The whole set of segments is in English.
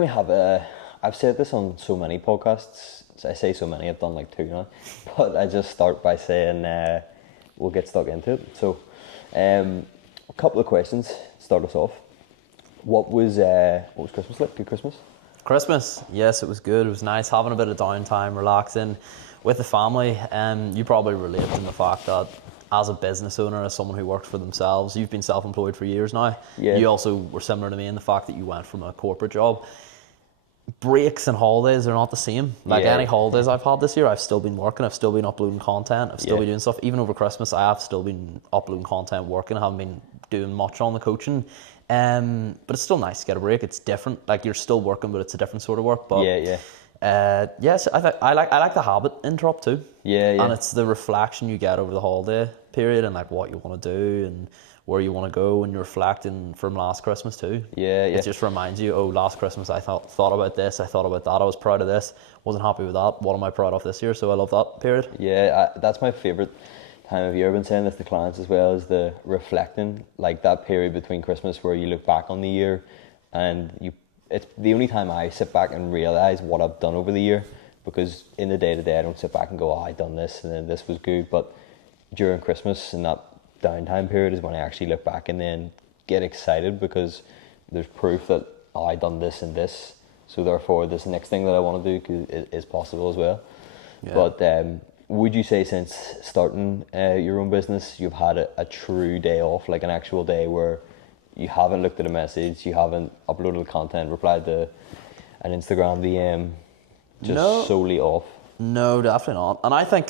we have I've said this on so many podcasts. I say so many, I've done like 2 now. But I just start by saying we'll get stuck into it. So a couple of questions to start us off. What was Christmas like? Good Christmas? Christmas, yes, it was good. It was nice having a bit of downtime, relaxing with the family. You probably relate to the fact that as a business owner, as someone who works for themselves, you've been self-employed for years now. Yeah. You also were similar to me in the fact that you went from a corporate job. Breaks and holidays are not the same. Like any holidays I've had this year, I've still been working, I've still been uploading content, I've still been doing stuff. Even over Christmas, I have still been uploading content, working. I haven't been doing much on the coaching. But it's still nice to get a break. It's different. Like you're still working, but it's a different sort of work. But yes, I like the habit interrupt too. Yeah. And it's the reflection you get over the holiday period and like what you want to do and where you want to go, and you're reflecting from last Christmas too. Yeah. It just reminds you, oh, last Christmas I thought about this, I thought about that, I was proud of this, wasn't happy with that. What am I proud of this year? So I love that period. Yeah, that's my favourite time of year. I've been saying this to clients as well, is the reflecting, like that period between Christmas where you look back on the year and it's the only time I sit back and realise what I've done over the year, because in the day-to-day I don't sit back and go, oh, I done this and then this was good. But during Christmas and that downtime period is when I actually look back and then get excited, because there's proof that I done this and this, so therefore this next thing that I want to do is possible as well. But would you say since starting your own business you've had a true day off, like an actual day where you haven't looked at a message, you haven't uploaded content, replied to an Instagram DM, solely off? No, definitely not. And I think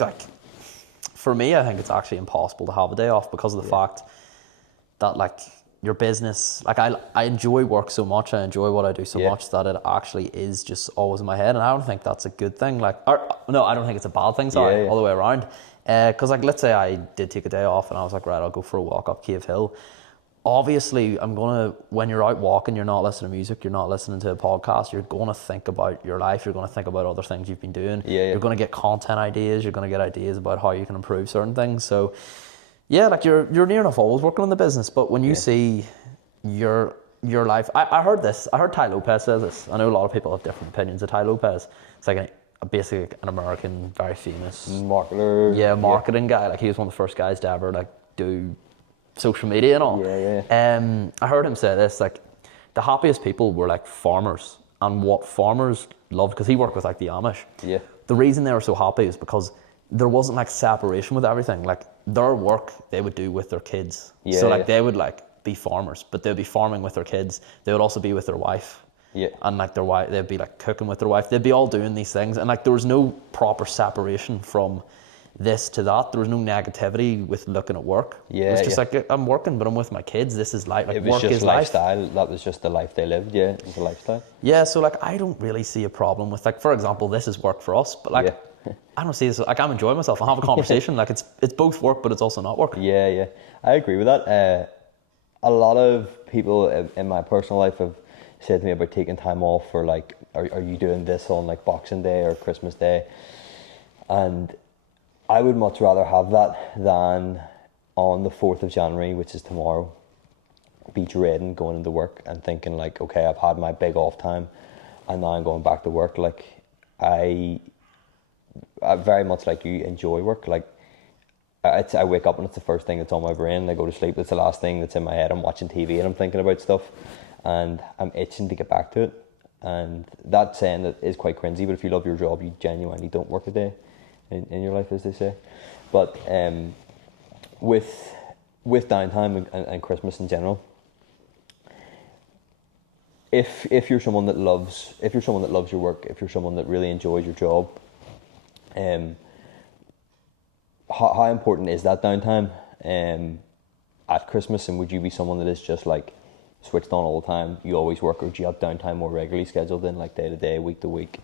for me, I think it's actually impossible to have a day off because of the fact that like your business, like I enjoy work so much, I enjoy what I do so much that it actually is just always in my head, and I don't think that's a good thing. I don't think it's a bad thing, all the way around. Because like let's say I did take a day off and I was like, right, I'll go for a walk up Cave Hill. Obviously, when you're out walking, you're not listening to music, you're not listening to a podcast, you're going to think about your life, you're going to think about other things you've been doing. You're going to get content ideas, you're going to get ideas about how you can improve certain things. So, yeah, like you're near enough always working on the business, but when you see your life, I heard Ty Lopez says this. I know a lot of people have different opinions of Ty Lopez. It's like basically an American, very famous marketer. Yeah, marketing guy. Like he was one of the first guys to ever like do social media and all. I heard him say this, like the happiest people were like farmers, and what farmers loved, because he worked with like the Amish. The reason they were so happy is because there wasn't like separation with everything. Like their work they would do with their kids. They would like be farmers, but they'd be farming with their kids. They would also be with their wife. And like their wife, they'd be like cooking with their wife. They'd be all doing these things, and like there was no proper separation from this to that. There was no negativity with looking at work. It was just like, I'm working, but I'm with my kids. This is life. Like, it was work just is lifestyle. life. That was just the life they lived. It was a lifestyle. So like I don't really see a problem with, like, for example, this is work for us, but like I don't see this, like I'm enjoying myself. I have a conversation. Like it's both work, but it's also not work. I agree with that. A lot of people in my personal life have said to me about taking time off, or like, are you doing this on like Boxing Day or Christmas Day? And I would much rather have that than on the 4th of January, which is tomorrow, be dreading going into work and thinking like, okay, I've had my big off time and now I'm going back to work. Like I very much like you enjoy work. Like I wake up and it's the first thing that's on my brain. I go to sleep, it's the last thing that's in my head. I'm watching TV and I'm thinking about stuff and I'm itching to get back to it. And that saying that is quite cringy, but if you love your job, you genuinely don't work a day in your life, as they say. But with downtime and Christmas in general, if you're someone that loves your work, if you're someone that really enjoys your job, how important is that downtime at Christmas? And would you be someone that is just like switched on all the time, you always work, or do you have downtime more regularly scheduled in, like day to day, week to week?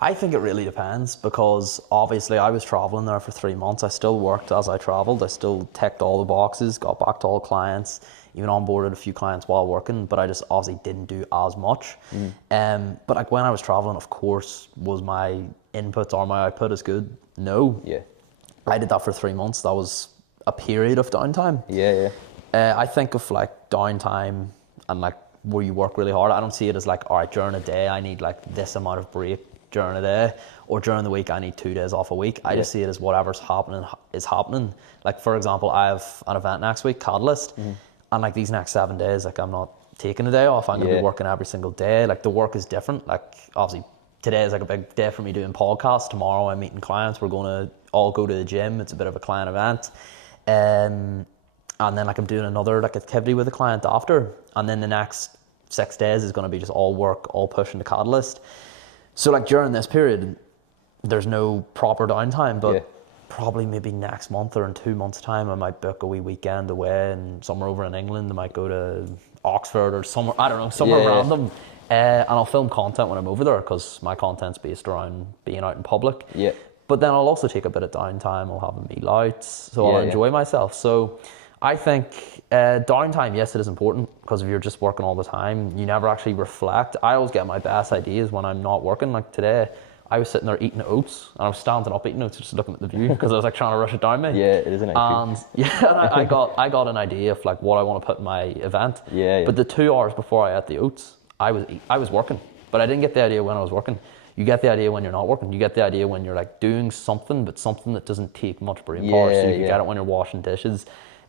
I think it really depends, because obviously I was traveling there for 3 months. I still worked as I traveled. I still ticked all the boxes, got back to all clients, even onboarded a few clients while working, but I just obviously didn't do as much. But like when I was traveling, of course, was my input or my output as good? No. I did that for 3 months. That was a period of downtime. I think of like downtime and like where you work really hard. I don't see it as like, all right, during a day I need like this amount of break during a day, or during the week I need 2 days off a week. I just see it as whatever's happening is happening. Like for example, I have an event next week, Catalyst, and like these next 7 days, like I'm not taking a day off. I'm gonna be working every single day. Like the work is different. Like obviously today is like a big day for me doing podcasts. Tomorrow I'm meeting clients. We're gonna all go to the gym. It's a bit of a client event. And then like I'm doing another like activity with a client after. And then the next 6 days is gonna be just all work, all pushing the Catalyst. So like during this period, there's no proper downtime, but probably maybe next month or in 2 months' time, I might book a wee weekend away and somewhere over in England. I might go to Oxford or somewhere, I don't know, somewhere random. And I'll film content when I'm over there because my content's based around being out in public. Yeah. But then I'll also take a bit of downtime. I'll have a meal out, so I'll enjoy myself. So I think downtime, yes, it is important because if you're just working all the time, you never actually reflect. I always get my best ideas when I'm not working. Like today, I was sitting there eating oats, and I was standing up eating oats, just looking at the view because I was like trying to rush it down me. Yeah, it is an nice And I got an idea of like what I want to put in my event. But the 2 hours before I ate the oats, I was working, but I didn't get the idea when I was working. You get the idea when you're not working. You get the idea when you're like doing something, but something that doesn't take much brain power. So you can get it when you're washing dishes.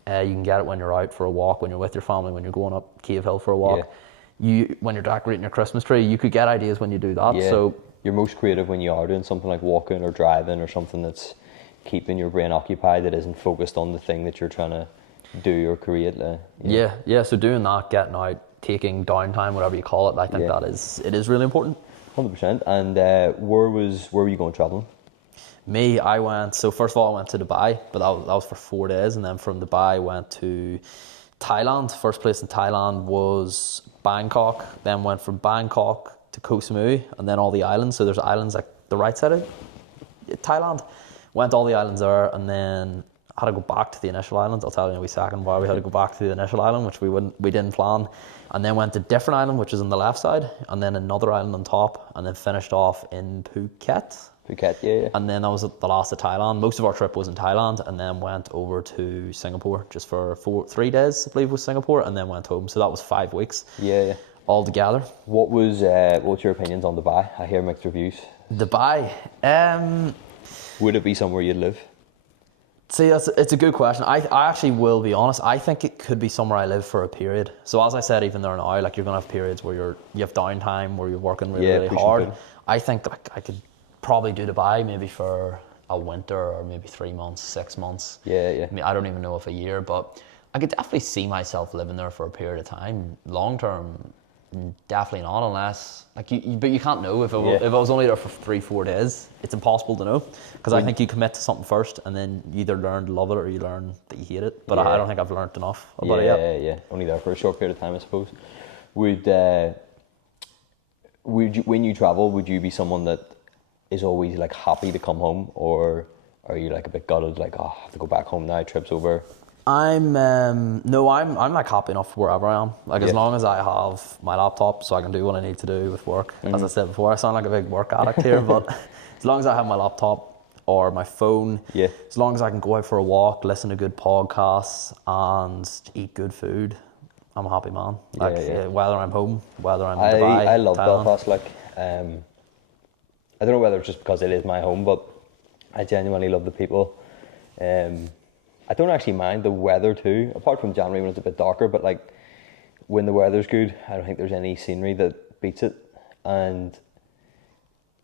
You can get it when you're out for a walk, when you're with your family, when you're going up Cave Hill for a walk. When you're decorating your Christmas tree, you could get ideas when you do that. So you're most creative when you are doing something like walking or driving or something that's keeping your brain occupied, that isn't focused on the thing that you're trying to do or create. So doing that, getting out, taking downtime, whatever you call it, I think it is really important. 100%. And where were you going traveling? Me, I went, so first of all I went to Dubai, but that was for 4 days, and then from Dubai I went to Thailand. First place in Thailand was Bangkok, then went from Bangkok to Koh Samui, and then all the islands. So there's islands like the right side of Thailand. Went all the islands there, and then I had to go back to the initial islands. I'll tell you in a wee second why we had to go back to the initial island, which we didn't plan. And then went to a different island, which is on the left side, and then another island on top, and then finished off in Phuket. And then that was the last of Thailand. Most of our trip was in Thailand, and then went over to Singapore just for 3 days, I believe was Singapore, and then went home. So that was 5 weeks. All together. What's your opinions on Dubai? I hear mixed reviews. Dubai. Would it be somewhere you'd live? See, it's a good question. I actually will be honest. I think it could be somewhere I live for a period. So as I said, even there now, like you're gonna have periods where you have downtime, where you're working really hard. Good. I think like I could probably do Dubai maybe for a winter or maybe 3 months, 6 months. I mean, I don't even know if a year, but I could definitely see myself living there for a period of time. Long term, definitely not, unless like but you can't know if I was only there for 3-4 days. It's impossible to know because I think you commit to something first and then you either learn to love it or you learn that you hate it. But I don't think I've learned enough about it yet. Only there for a short period of time, I suppose. Would you, when you travel, would you be someone that is always like happy to come home, or are you like a bit gutted, like I have to go back home now, trip's over? I'm like happy enough wherever I am. Like as long as I have my laptop so I can do what I need to do with work. As I said before, I sound like a big work addict here, but as long as I have my laptop or my phone, as long as I can go out for a walk, listen to good podcasts and eat good food, I'm a happy man. Like whether I'm home, whether I'm in Dubai, I love Thailand. Belfast. Like I don't know whether it's just because it is my home, but I genuinely love the people. I don't actually mind the weather too, apart from January when it's a bit darker, but like when the weather's good, I don't think there's any scenery that beats it. And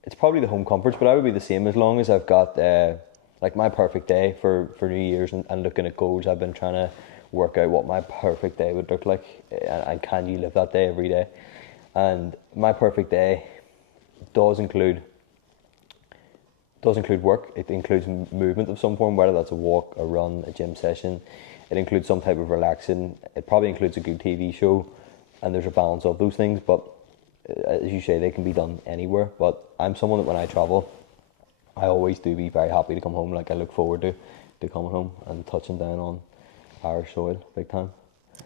it's probably the home comforts, but I would be the same as long as I've got like my perfect day for New Year's and looking at goals. I've been trying to work out what my perfect day would look like and can you live that day every day. And my perfect day does include work. It includes movement of some form, whether that's a walk, a run, a gym session. It includes some type of relaxing. It probably includes a good TV show, and there's a balance of those things. But as you say, they can be done anywhere. But I'm someone that when I travel, I always do be very happy to come home. Like I look forward to coming home and touching down on Irish soil, big time.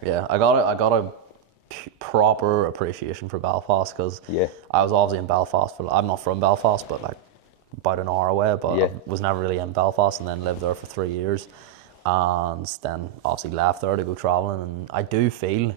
Yeah, I got a proper appreciation for Belfast because I was obviously in Belfast I'm not from Belfast, but like about an hour away, but I was never really in Belfast, and then lived there for 3 years, and then obviously left there to go travelling. And I do feel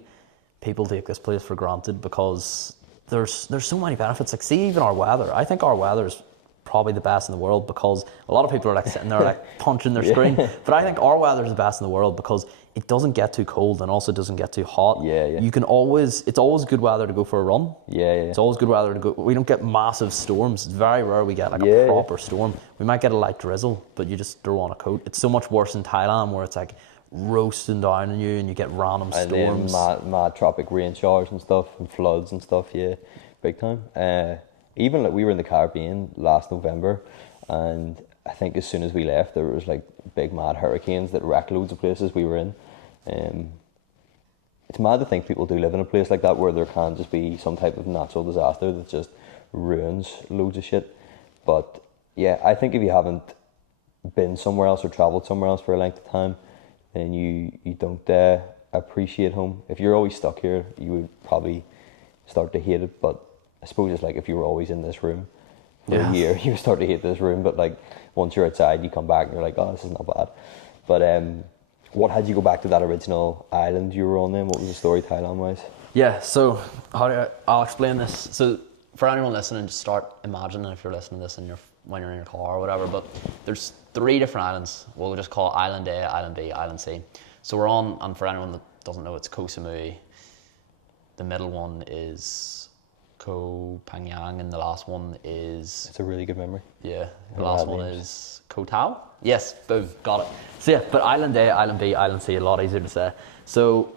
people take this place for granted because there's so many benefits. Like, see, even our weather. I think our weather is probably the best in the world because a lot of people are like sitting there like punching their screen. But I think our weather is the best in the world because it doesn't get too cold and also doesn't get too hot. You can always, it's always good weather to go for a run. It's always good weather to go. We don't get massive storms. It's very rare we get like a proper storm. We might get a light drizzle, but you just throw on a coat. It's so much worse in Thailand where it's like roasting down on you and you get random storms. And then mad tropic rain showers and stuff and floods and stuff, big time. Even like we were in the Caribbean last November, and I think as soon as we left there was like big mad hurricanes that wrecked loads of places we were in. It's mad to think people do live in a place like that where there can just be some type of natural disaster that just ruins loads of shit. But yeah, I think if you haven't been somewhere else or travelled somewhere else for a length of time, then you don't appreciate home. If you're always stuck here, you would probably start to hate it. But I suppose it's like if you were always in this room for a year, you start to hate this room. But like once you're outside, you come back and you're like, oh, this is not bad. But what had you go back to that original island you were on then? What was the story Thailand-wise? Yeah, so I'll explain this. So for anyone listening, just start imagining if you're listening to this when you're in your car or whatever. But there's 3 different islands. We'll just call it Island A, Island B, Island C. So we're on, and for anyone that doesn't know, it's Koh Samui. The middle one is Koh Phangan, and the last one is... It's a really good memory. Yeah, the last one is Koh Tao. Yes, boom, got it. So yeah, but Island A, Island B, Island C, a lot easier to say. So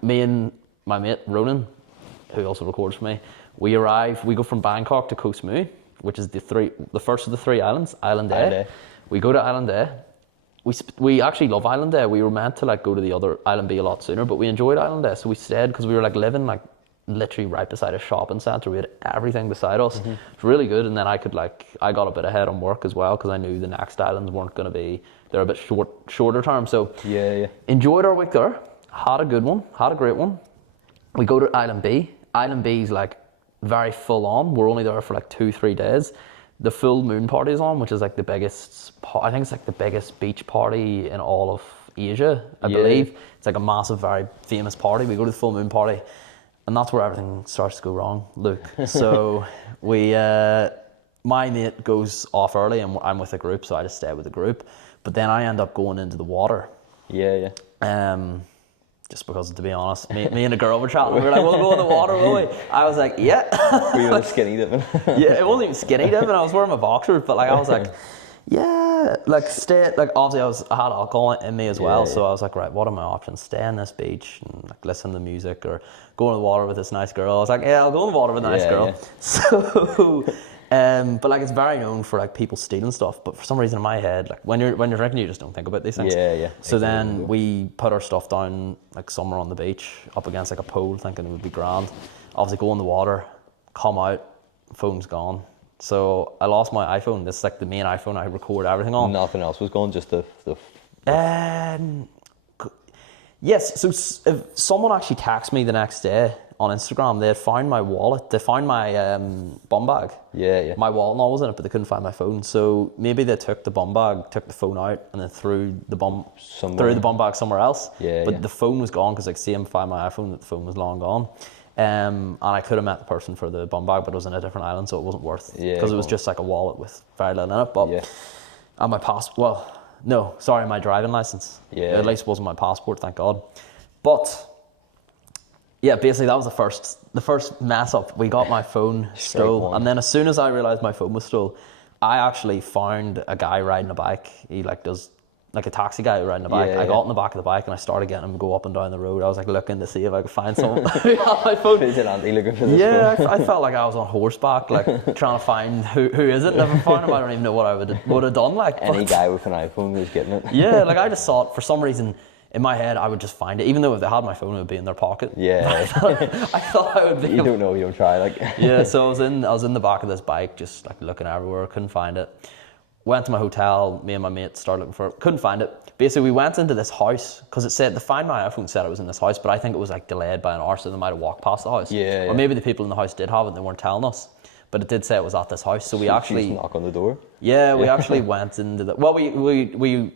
me and my mate Ronan, who also records for me, we go from Bangkok to Koh Samui, which is the first of the 3 islands, Island A. We go to Island A. We actually love Island A. We were meant to like go to the other Island B a lot sooner, but we enjoyed Island A, so we stayed because we were like living like literally right beside a shopping centre. We had everything beside us. It's really good. And then I got a bit ahead on work as well because I knew the next islands weren't going to be, they're a bit shorter term. So enjoyed our week there. Had a good one. Had a great one. We go to Island B. Island B is like very full on. We're only there for like 2-3 days. The full moon party is on, which is like the biggest, I think it's like the biggest beach party in all of Asia, I believe. It's like a massive, very famous party. We go to the full moon party. And that's where everything starts to go wrong, Luke. So my mate goes off early and I'm with a group, so I just stay with the group. But then I end up going into the water. Just because, to be honest, me and a girl were chatting. We were like, we'll go in the water, will we? I was like, yeah. Were you like skinny dipping? Yeah, it wasn't even skinny dipping. I was wearing my boxers, but like I was like, yeah, like stay. Like obviously, I had alcohol in me as well, so I was like, right, what are my options? Stay on this beach and like listen to music, or go in the water with this nice girl. I was like, yeah, I'll go in the water with a nice girl. Yeah. So, but like it's very known for like people stealing stuff. But for some reason in my head, like when you're drinking, you just don't think about these things. So then we put our stuff down like somewhere on the beach, up against like a pole, thinking it would be grand. Obviously, go in the water, come out, phone's gone. So I lost my iPhone. This is like the main iPhone I record everything on. Nothing else was gone, just the yes, so if someone actually texted me the next day on Instagram, they had found my wallet. They found my bum bag. My wallet and all was in it, but they couldn't find my phone. So maybe they took the bum bag, took the phone out, and then threw the bum bag somewhere else. But the phone was gone because like Sam found my iPhone, that the phone was long gone. And I could have met the person for the bum bag, but it was in a different island, so it wasn't worth it. Because it was just like a wallet with very little in it. But and my my driving license. At least it wasn't my passport, thank God. But yeah, basically that was the first mess up. We got my phone stolen, and then as soon as I realized my phone was stolen, I actually found a guy riding a bike. He like does like a taxi guy riding a bike. I got in the back of the bike and I started getting him to go up and down the road. I was like looking to see if I could find someone who had my phone. Vigilante looking for this phone. I felt like I was on horseback, like trying to find who is it. And if I found him, I don't even know what I would have done. Like any guy with an iPhone who's getting it. Yeah, like I just thought for some reason in my head I would just find it, even though if they had my phone, it would be in their pocket. I thought I would be. You don't know, you don't try. Like so I was in the back of this bike, just like looking everywhere, couldn't find it. Went to my hotel, me and my mate started looking for it, couldn't find it. Basically, we went into this house because it said, the Find My iPhone said it was in this house, but I think it was like delayed by an hour, so they might have walked past the house. Or maybe the people in the house did have it and they weren't telling us. But it did say it was at this house, so we actually... knock on the door? Yeah, we actually went into the... Well, we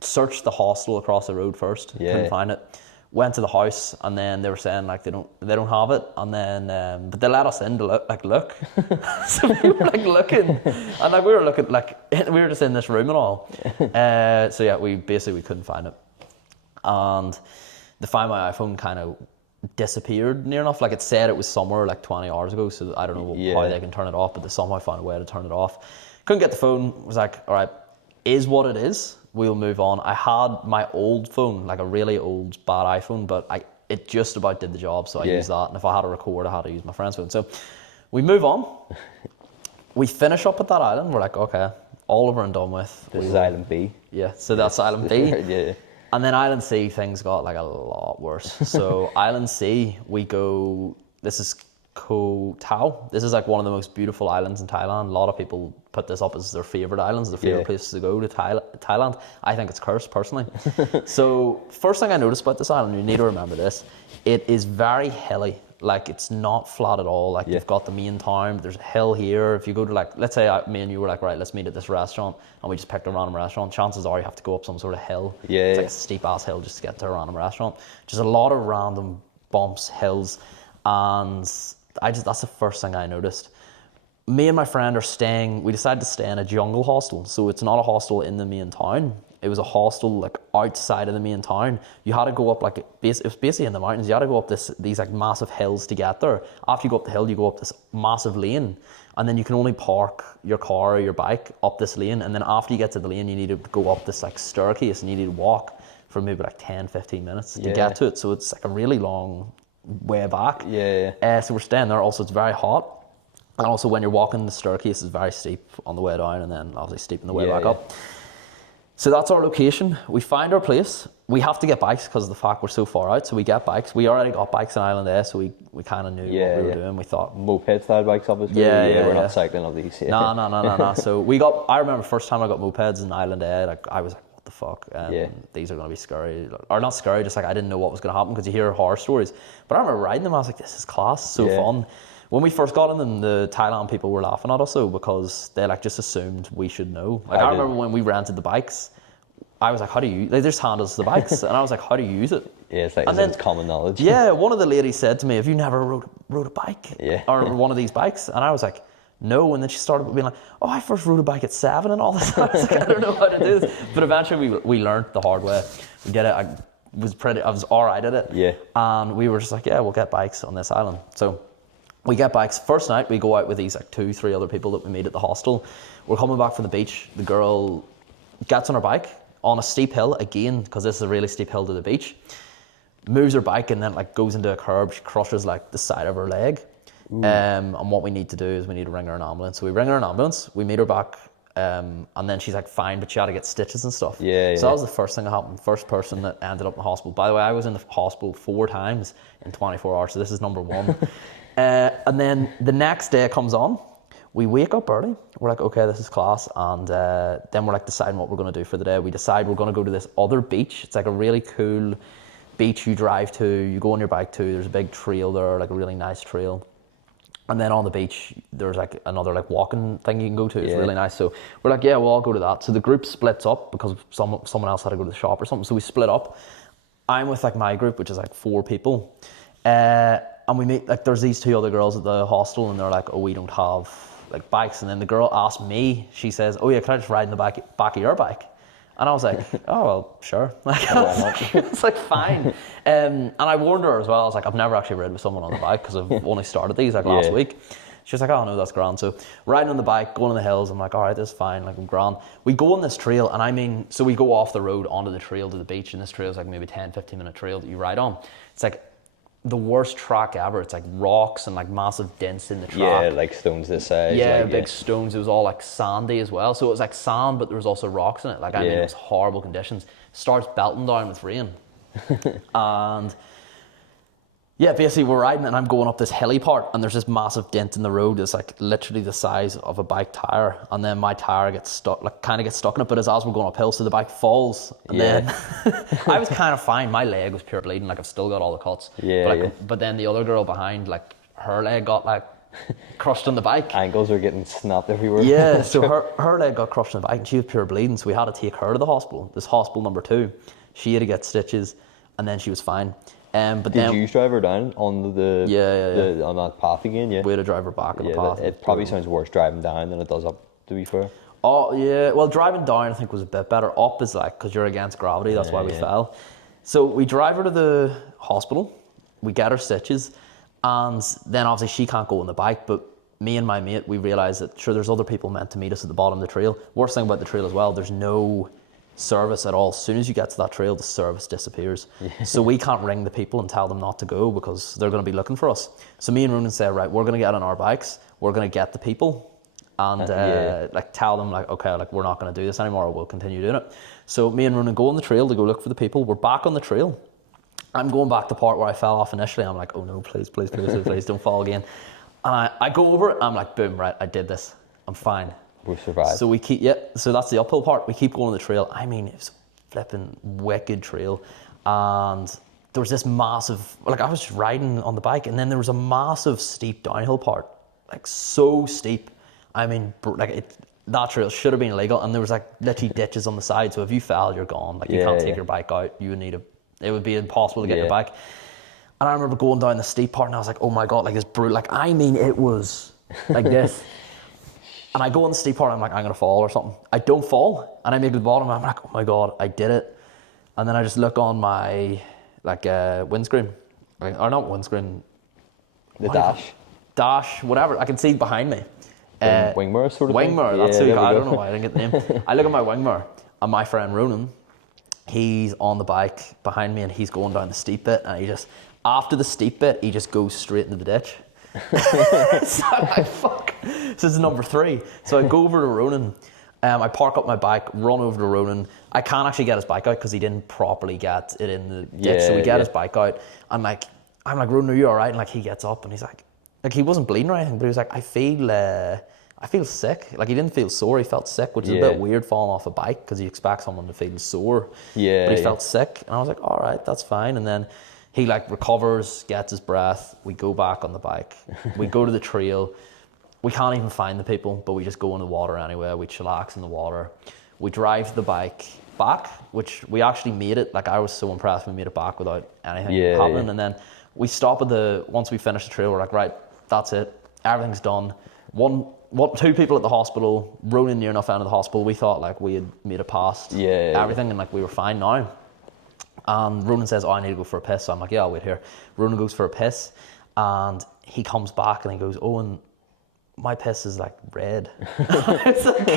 searched the hostel across the road first, couldn't find it. Went to the house, and then they were saying like they don't have it, and then but they let us in to look. So we were like looking, and like we were looking like we were just in this room and all. So yeah, we couldn't find it, and they find my iPhone kind of disappeared near enough. Like it said it was somewhere like 20 hours ago, so I don't know how they can turn it off, but they somehow found a way to turn it off. Couldn't get the phone. Was like, all right, is what it is. We'll move on. I had my old phone, like a really old bad iPhone, but it just about did the job, so I used that. And if I had to record, I had to use my friend's phone. So we move on. We finish up at that island. We're like, okay, all over and done with. This is Island B. Yeah, so that's Island B. Yeah. And then Island C, things got like a lot worse. So Island C, we go. This is Koh Tao. This is like one of the most beautiful islands in Thailand. A lot of people put this up as their favorite islands, their favorite places to go to Thailand. I think it's cursed personally. So first thing I noticed about this island, you need to remember this, it is very hilly. Like it's not flat at all. Like you've got the main town, but there's a hill here. If you go to like, let's say me and you were like, right, let's meet at this restaurant, and we just picked a random restaurant, chances are you have to go up some sort of hill. It's like a steep ass hill just to get to a random restaurant. Just a lot of random bumps, hills, and that's the first thing I noticed. Me and my friend we decided to stay in a jungle hostel. So it's not a hostel in the main town. It was a hostel like outside of the main town. You had to go up it was basically in the mountains. You had to go up these like massive hills to get there. After you go up the hill, you go up this massive lane, and then you can only park your car or your bike up this lane. And then after you get to the lane, you need to go up this like staircase, and you need to walk for maybe like 10-15 minutes to get to it. So it's like a really long way back. So we're staying there. Also, it's very hot. And also when you're walking, the staircase is very steep on the way down, and then obviously steep on the way back up. So that's our location. We find our place. We have to get bikes because of the fact we're so far out. So we get bikes. We already got bikes in Island A, so we kind of knew what we were doing. We thought moped style bikes, obviously. We're not cycling of these. No. So I remember first time I got mopeds in Island A, like I was like, what the fuck? These are going to be scary. Or not scary, just like I didn't know what was going to happen because you hear horror stories. But I remember riding them, I was like, this is class, so fun. When we first got in them, the Thailand people were laughing at us though, because they like just assumed we should know. Like I remember when we rented the bikes, I was like, how do you, they just handed us the bikes, and I was like, how do you use it? Yeah, it's like, it's common knowledge. Yeah, one of the ladies said to me, have you never rode a bike? Or one of these bikes? And I was like, no. And then she started being like, oh, I first rode a bike at 7 and all this. I was like, I don't know how to do this. But eventually we learned the hard way. We did it. I was all right at it. Yeah. And we were just like, yeah, we'll get bikes on this island. So we get bikes. First night, we go out with these like 2-3 other people that we meet at the hostel. We're coming back from the beach. The girl gets on her bike on a steep hill, again, because this is a really steep hill to the beach. Moves her bike and then like goes into a curb. She crushes like the side of her leg. And what we need to do is we need to ring her an ambulance. So we ring her an ambulance. We meet her back. And then she's like fine, but she had to get stitches and stuff. So that was the first thing that happened. First person that ended up in the hospital. By the way, I was in the hospital 4 times in 24 hours. So this is number 1. And then the next day comes on. We wake up early. We're like, okay, this is class. And then we're like deciding what we're going to do for the day. We decide we're going to go to this other beach. It's like a really cool beach you drive to. You go on your bike to. There's a big trail there, like a really nice trail. And then on the beach, there's like another like walking thing you can go to. It's really nice. So we're like, yeah, we'll all go to that. So the group splits up because someone else had to go to the shop or something. So we split up. I'm with like my group, which is like 4 people. And we meet, like there's these 2 other girls at the hostel, and they're like, oh, we don't have like bikes. And then the girl asked me, she says, oh yeah, can I just ride in the back of your bike? And I was like, oh, well, sure. Like, it's like, fine. And I warned her as well. I was like, I've never actually ridden with someone on the bike because I've only started these like last week. She was like, oh no, that's grand. So riding on the bike, going on the hills, I'm like, all right, this is fine, like I'm grand. We go on this trail, and I mean, so we go off the road onto the trail to the beach, and this trail is like maybe 10-15 minute trail that you ride on. It's like the worst track ever. It's like rocks and like massive dents in the track. Yeah, like stones this size. Yeah, like, big stones. It was all like sandy as well. So it was like sand, but there was also rocks in it. Like, I mean, it was horrible conditions. Starts belting down with rain. And yeah, basically we're riding, and I'm going up this hilly part, and there's this massive dent in the road. It's like literally the size of a bike tire, and then my tire gets stuck, like kind of gets stuck in it, but as we're going uphill, so the bike falls, and then I was kind of fine. My leg was pure bleeding, like I've still got all the cuts. But then the other girl behind, like her leg got like crushed on the bike. Ankles are getting snapped everywhere. Yeah, so her leg got crushed on the bike, and she was pure bleeding, so we had to take her to the hospital. This hospital number 2, she had to get stitches. and then she was fine. But Did then you drive her down on Yeah. on that path again? Yeah. we had to drive her back on the Yeah, path. it probably sounds worse driving down than it does up, to be fair. Oh yeah, well driving down I think was a bit better. Up is like, because you're against gravity, that's why we fell. So we drive her to the hospital, we get her stitches, and then obviously she can't go on the bike, but me and my mate, we realised that sure there's other people meant to meet us at the bottom of the trail. Worst thing about the trail as well, there's no service at all. As soon as you get to that trail, the service disappears. So we can't ring the people and tell them not to go because they're going to be looking for us. So me and Ronan say, right, we're going to get on our bikes, we're going to get the people and like tell them like, okay, like we're not going to do this anymore, or we'll continue doing it. So me and Ronan go on the trail to go look for the people. We're back on the trail. I'm going back to the part where I fell off initially. I'm like, oh no, please don't fall again. And I go over it, I'm like, boom, right, I did this, I'm fine. We survived. So so that's the uphill part. We keep going on the trail. I mean, it was a flipping wicked trail. And there was this massive, like I was just riding on the bike, and then there was a massive steep downhill part, like so steep. I mean, that trail should have been illegal, and there was like literally ditches on the side, so if you fell, you're gone. Like you can't take your bike out, it would be impossible to get your bike. And I remember going down the steep part, and I was like, oh my God, like it's brutal. Like, I mean, it was like this. And I go on the steep part, and I'm like, I'm going to fall or something. I don't fall, and I make it to the bottom, and I'm like, oh my God, I did it. And then I just look on my, like, windscreen. Or not windscreen. Dash, whatever. I can see behind me. Wing mirror sort of wing thing? mirror, that's yeah, who, I don't know why I didn't get the name. I look at my wing mirror, and my friend Ronan, he's on the bike behind me, and he's going down the steep bit, and he just, after the steep bit, he just goes straight into the ditch. So I'm like, fuck. This is number 3. So I go over to Ronan, I park up my bike, run over to Ronan. I can't actually get his bike out because he didn't properly get it in the ditch. So we get his bike out. I'm like, Ronan, are you all right? And like he gets up and he's like he wasn't bleeding or anything, but he was like, I feel sick. Like he didn't feel sore, he felt sick, which is a bit weird falling off a bike because you expect someone to feel sore. But he felt sick, and I was like, all right, that's fine. And then he like recovers, gets his breath. We go back on the bike. We go to the trail. We can't even find the people, but we just go in the water anyway. We chillax in the water. We drive the bike back, which we actually made it. Like I was so impressed we made it back without anything happening. And then we stop once we finish the trail, we're like, right, that's it. Everything's done. 2 people at the hospital, Ronan near enough out of the hospital. We thought like we had made it past everything and like we were fine now. And Ronan says, oh, I need to go for a piss. So I'm like, yeah, I'll wait here. Ronan goes for a piss, and he comes back and he goes, oh, and my piss is like red. I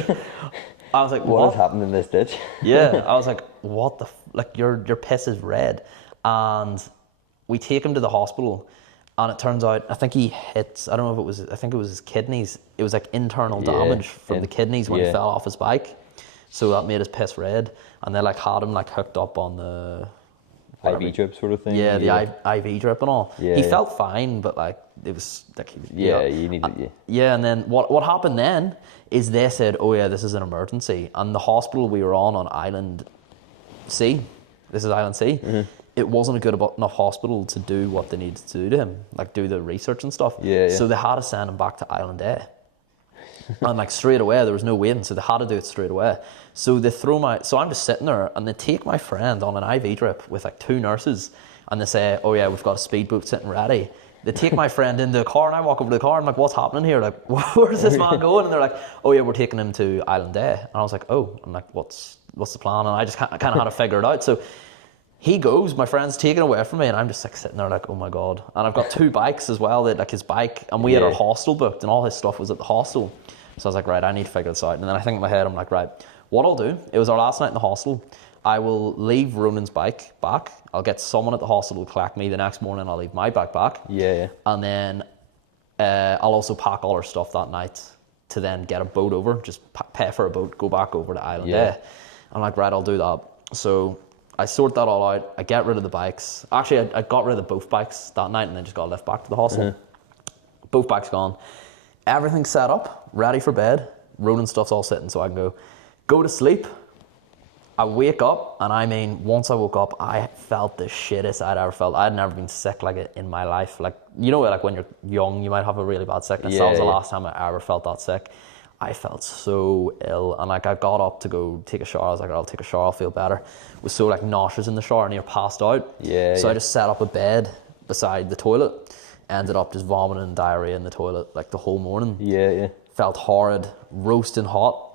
was like, what has happened in this ditch? Yeah, I was like, what the, like your piss is red. And we take him to the hospital, and it turns out, I think he hit, I don't know if it was, I think it was his kidneys. It was like internal damage from the kidneys when he fell off his bike. So that made his piss red, and they like had him like hooked up on the IV drip sort of thing. Yeah, the IV drip and all. He felt fine, but like it was like you needed and then what happened then is they said, oh yeah, this is an emergency, and the hospital we were on Island C. This is Island C. Mm-hmm. It wasn't a good enough hospital to do what they needed to do to him, like do the research and stuff. So they had to send him back to Island A. And like straight away, there was no waiting, so they had to do it straight away. So they so I'm just sitting there, and they take my friend on an IV drip with like 2 nurses, and they say, oh yeah, we've got a speedboat sitting ready. They take my friend into the car, and I walk over to the car, and I'm like, what's happening here? Like, where's this man going? And they're like, oh yeah, we're taking him to Island A. And I was like, oh, I'm like, what's the plan? And I just kind of had to figure it out. So he goes, my friend's taken away from me, and I'm just like sitting there like, oh my God. And I've got 2 bikes as well, like his bike, and we had our hostel booked, and all his stuff was at the hostel. So I was like, right, I need to figure this out. And then I think in my head, I'm like, right, what I'll do, it was our last night in the hostel, I will leave Ronan's bike back. I'll get someone at the hostel to collect me. The next morning, I'll leave my bike back. And then I'll also pack all our stuff that night to then get a boat over, just pay for a boat, go back over to Island A. I'm like, right, I'll do that. So I sort that all out. I get rid of the bikes. Actually, I got rid of both bikes that night, and then just got left back to the hostel. Both bikes gone. Everything's set up, ready for bed. Ronan's stuff's all sitting, so I can go to sleep. I wake up, and I mean, once I woke up, I felt the shittest I'd ever felt. I'd never been sick like it in my life. Like, you know, like when you're young, you might have a really bad sickness. That was the last time I ever felt that sick. I felt so ill, and like I got up to go take a shower. I was like, I'll take a shower, I'll feel better. Was so like nauseous in the shower, near passed out. Yeah. So I just set up a bed beside the toilet, ended up just vomiting and diarrhea in the toilet like the whole morning. Yeah. Felt horrid, roasting hot.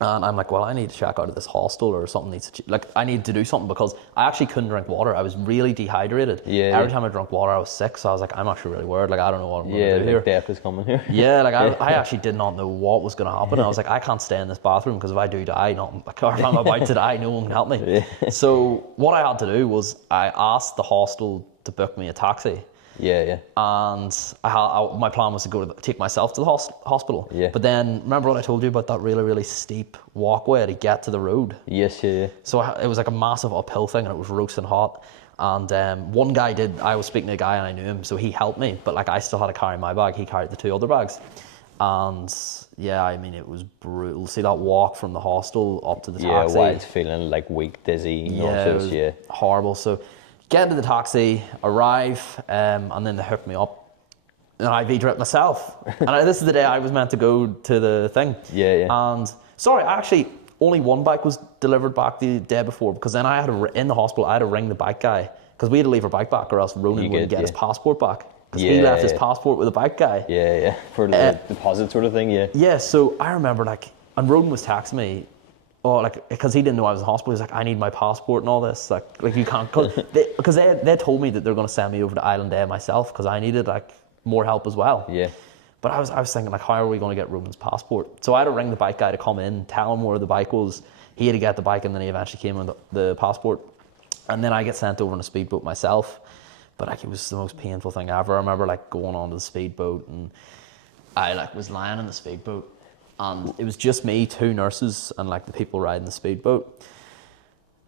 And I'm like, well, I need to check out of this hostel or something needs to, like, I need to do something because I actually couldn't drink water. I was really dehydrated. Yeah. Every time I drank water, I was sick. So I was like, I'm actually really worried. Like, I don't know what I'm going to do here. Death is coming here. Yeah, like I actually did not know what was going to happen. I was like, I can't stay in this bathroom because if I do die, or if I'm about to die, no one can help me. Yeah. So what I had to do was I asked the hostel to book me a taxi. Yeah. And my plan was to take myself to the hospital. Yeah. But then, remember what I told you about that really, really steep walkway to get to the road? Yes, yeah. So it was like a massive uphill thing, and it was roasting hot. And one guy I was speaking to a guy and I knew him, so he helped me. But like I still had to carry my bag. He carried the 2 other bags. And yeah, I mean, it was brutal. See that walk from the hostel up to the taxi? Yeah, while it's feeling like weak, dizzy, nauseous, it was horrible. So get into the taxi, arrive, and then they hooked me up. And I IV drip myself. And this is the day I was meant to go to the thing. Yeah. And sorry, actually, only one bike was delivered back the day before, because then I had in the hospital, I had to ring the bike guy because we had to leave our bike back or else Ronan wouldn't get his passport back. Because he left his passport with the bike guy. Yeah. For the deposit sort of thing, yeah. Yeah, so I remember and Ronan was texting me, because he didn't know I was in hospital. He was like, I need my passport and all this. Like you can't, because they told me that they're going to send me over to Island Day myself because I needed more help as well. Yeah. But I was thinking how are we going to get Roman's passport? So I had to ring the bike guy to come in, tell him where the bike was. He had to get the bike, and then he eventually came with the passport. And then I get sent over on a speedboat myself. But it was the most painful thing ever. I remember going onto the speedboat, and I was lying in the speedboat. And it was just me, 2 nurses, and the people riding the speedboat.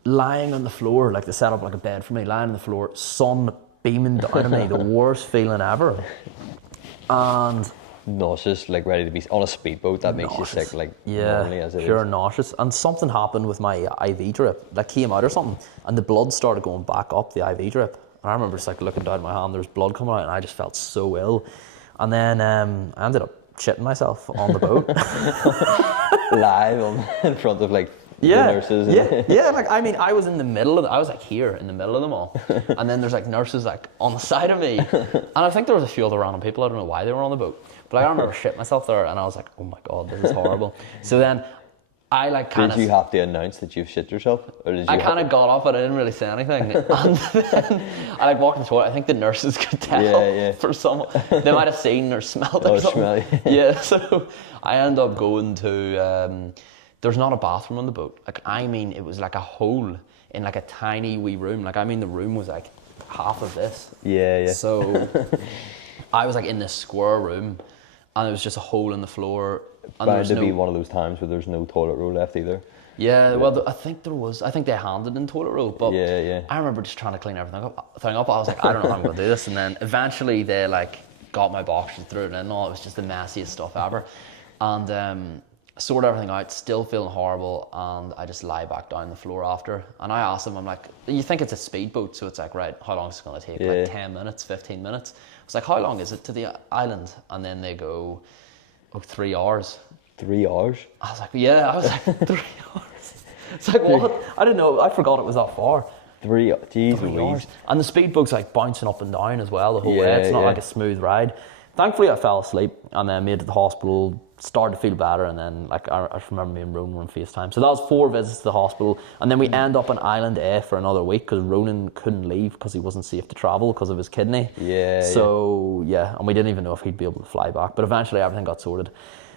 Lying on the floor, they set up a bed for me, lying on the floor, sun beaming down on me, the worst feeling ever. And nauseous, ready to be on a speedboat, that makes you sick, normally as it is. Pure nauseous. And something happened with my IV drip, came out or something, and the blood started going back up the IV drip. And I remember just looking down at my hand, there was blood coming out, and I just felt so ill. And then I ended up shitting myself on the boat. Live in front of the nurses. I was in the middle of I was here in the middle of them all. And then there's nurses on the side of me. And I think there was a few other random people, I don't know why they were on the boat. But I remember shit myself there, and I was like, oh my God, this is horrible. So then I Did you have to announce that you've shit yourself? Or did you I kind of got up, but I didn't really say anything. And then I walked in the toilet. I think the nurses could tell for some. They might have seen or smelled or something. Yeah, so I end up going to. There's not a bathroom on the boat. It was a hole in a tiny wee room. The room was half of this. Yeah. So I was in this square room, and there was just a hole in the floor. And Bound to be one of those times where there's no toilet roll left either. Yeah, well, I think there was. I think they handed in toilet roll, but yeah. I remember just trying to clean everything up. I was like, I don't know how I'm going to do this. And then eventually they got my box and threw it in and all. It was just the messiest stuff ever. And sorted everything out, still feeling horrible, and I just lie back down the floor after. And I asked them, I'm like, you think it's a speedboat, so it's right, how long is it going to take? 10 minutes, 15 minutes? I was like, how long is it to the island? And then they go, 3 hours. 3 hours? I was like, 3 hours. It's what? I didn't know, I forgot it was that far. 3 hours. And the speedboat's bouncing up and down as well the whole way. It's not a smooth ride. Thankfully I fell asleep and then made it to the hospital, started to feel better, and then I remember me and Ronan were on FaceTime. So that was 4 visits to the hospital, and then we end up on Island A for another week because Ronan couldn't leave because he wasn't safe to travel because of his kidney. So and we didn't even know if he'd be able to fly back, but eventually everything got sorted.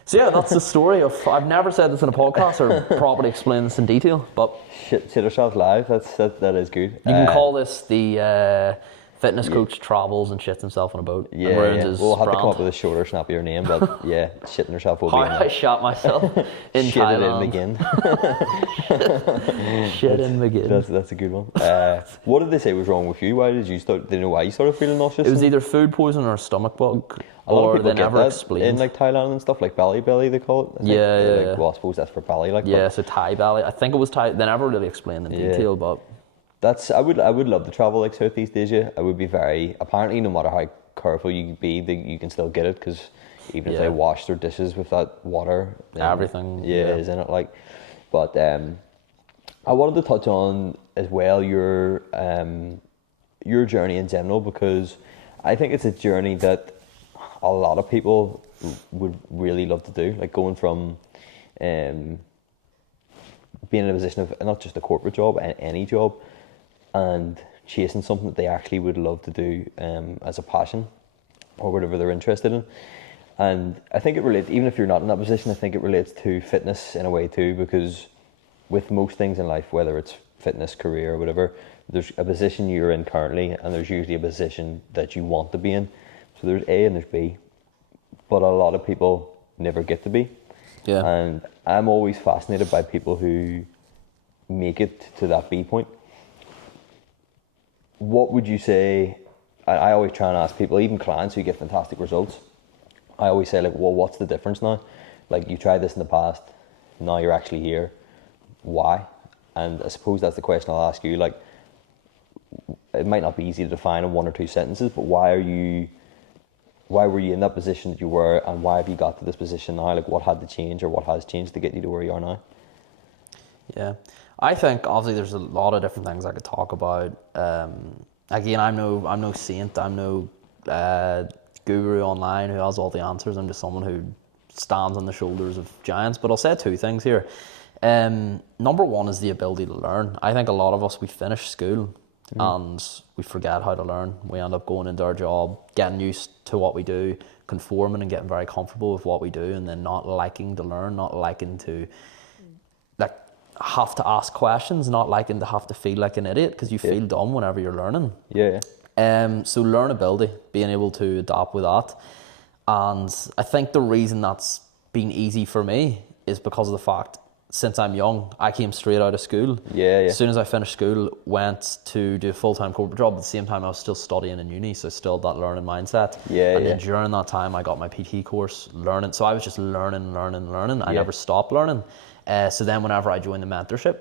So yeah, that's the story of. I've never said this in a podcast or properly explained this in detail, but shit ourselves live. That is good. You can call this the fitness coach travels and shits himself on a boat. Yeah. We'll have to come up with a shorter, snappier name, but yeah, shitting yourself will be in that. I shot myself in Thailand. Shit in Maginn. That's a good one. What did they say was wrong with you? Why did you start? Did they know why you started feeling nauseous? It was either food poisoning or a stomach bug. A lot of or people they never that explained. in Thailand and stuff, belly they call it. I think. Well, I suppose that's for belly. So Thai belly. I think it was Thai. They never really explained in detail, but. I would love to travel Southeast Asia. I would be very, apparently no matter how careful you be, that you can still get it because even if they wash their dishes with that water. Everything. Is in it, like. But I wanted to touch on as well your journey in general, because I think it's a journey that a lot of people would really love to do, like going from being in a position of not just a corporate job, any job, and chasing something that they actually would love to do as a passion or whatever they're interested in. And I think it relates, even if you're not in that position, I think it relates to fitness in a way too, because with most things in life, whether it's fitness, career, or whatever, there's a position you're in currently, and there's usually a position that you want to be in. So there's A and there's B, but a lot of people never get to B. Yeah. And I'm always fascinated by people who make it to that B point. What would you say? I always try and ask people, even clients who get fantastic results, I always say, like, well, what's the difference now? Like, you tried this in the past, now you're actually here. Why? And I suppose that's the question I'll ask you. Like, it might not be easy to define in 1 or 2 sentences, but why were you in that position that you were, and why have you got to this position now? Like, what had to change, or what has changed to get you to where you are now? Yeah, I think obviously there's a lot of different things I could talk about. Again, I'm no saint. I'm no guru online who has all the answers. I'm just someone who stands on the shoulders of giants. But I'll say 2 things here. Number 1 is the ability to learn. I think a lot of us, we finish school and we forget how to learn. We end up going into our job, getting used to what we do, conforming and getting very comfortable with what we do, and then not liking to learn, not liking to have to ask questions, not liking to have to feel like an idiot, because you feel dumb whenever you're learning. Yeah. So learnability, being able to adapt with that. And I think the reason that's been easy for me is because of the fact, since I'm young, I came straight out of school. Yeah. As soon as I finished school, went to do a full-time corporate job. At the same time, I was still studying in uni, so still that learning mindset. And then during that time, I got my PT course, learning. So I was just learning. I never stopped learning. So then whenever I joined the mentorship,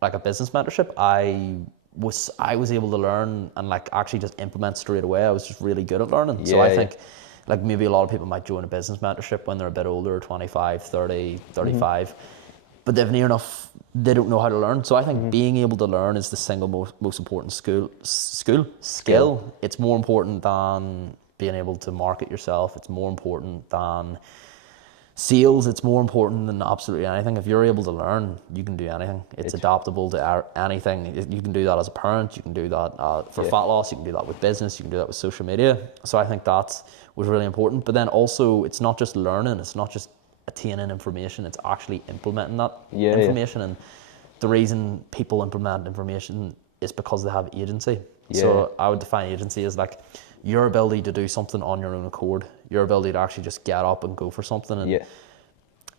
like a business mentorship, I was able to learn and like actually just implement straight away. I was just really good at learning. So I think like maybe a lot of people might join a business mentorship when they're a bit older, 25, 30, 35. But they've near enough, they don't know how to learn. So I think being able to learn is the single most important skill. It's more important than being able to market yourself. It's more important than sales. It's more important than absolutely anything. If you're able to learn, you can do anything. It's adaptable to anything. You can do that as a parent. You can do that for fat loss. You can do that with business. You can do that with social media. So I think that was really important. But then also, it's not just learning. It's not just attaining information. It's actually implementing that information. And the reason people implement information is because they have agency. So I would define agency as like your ability to do something on your own accord, your ability to actually just get up and go for something. And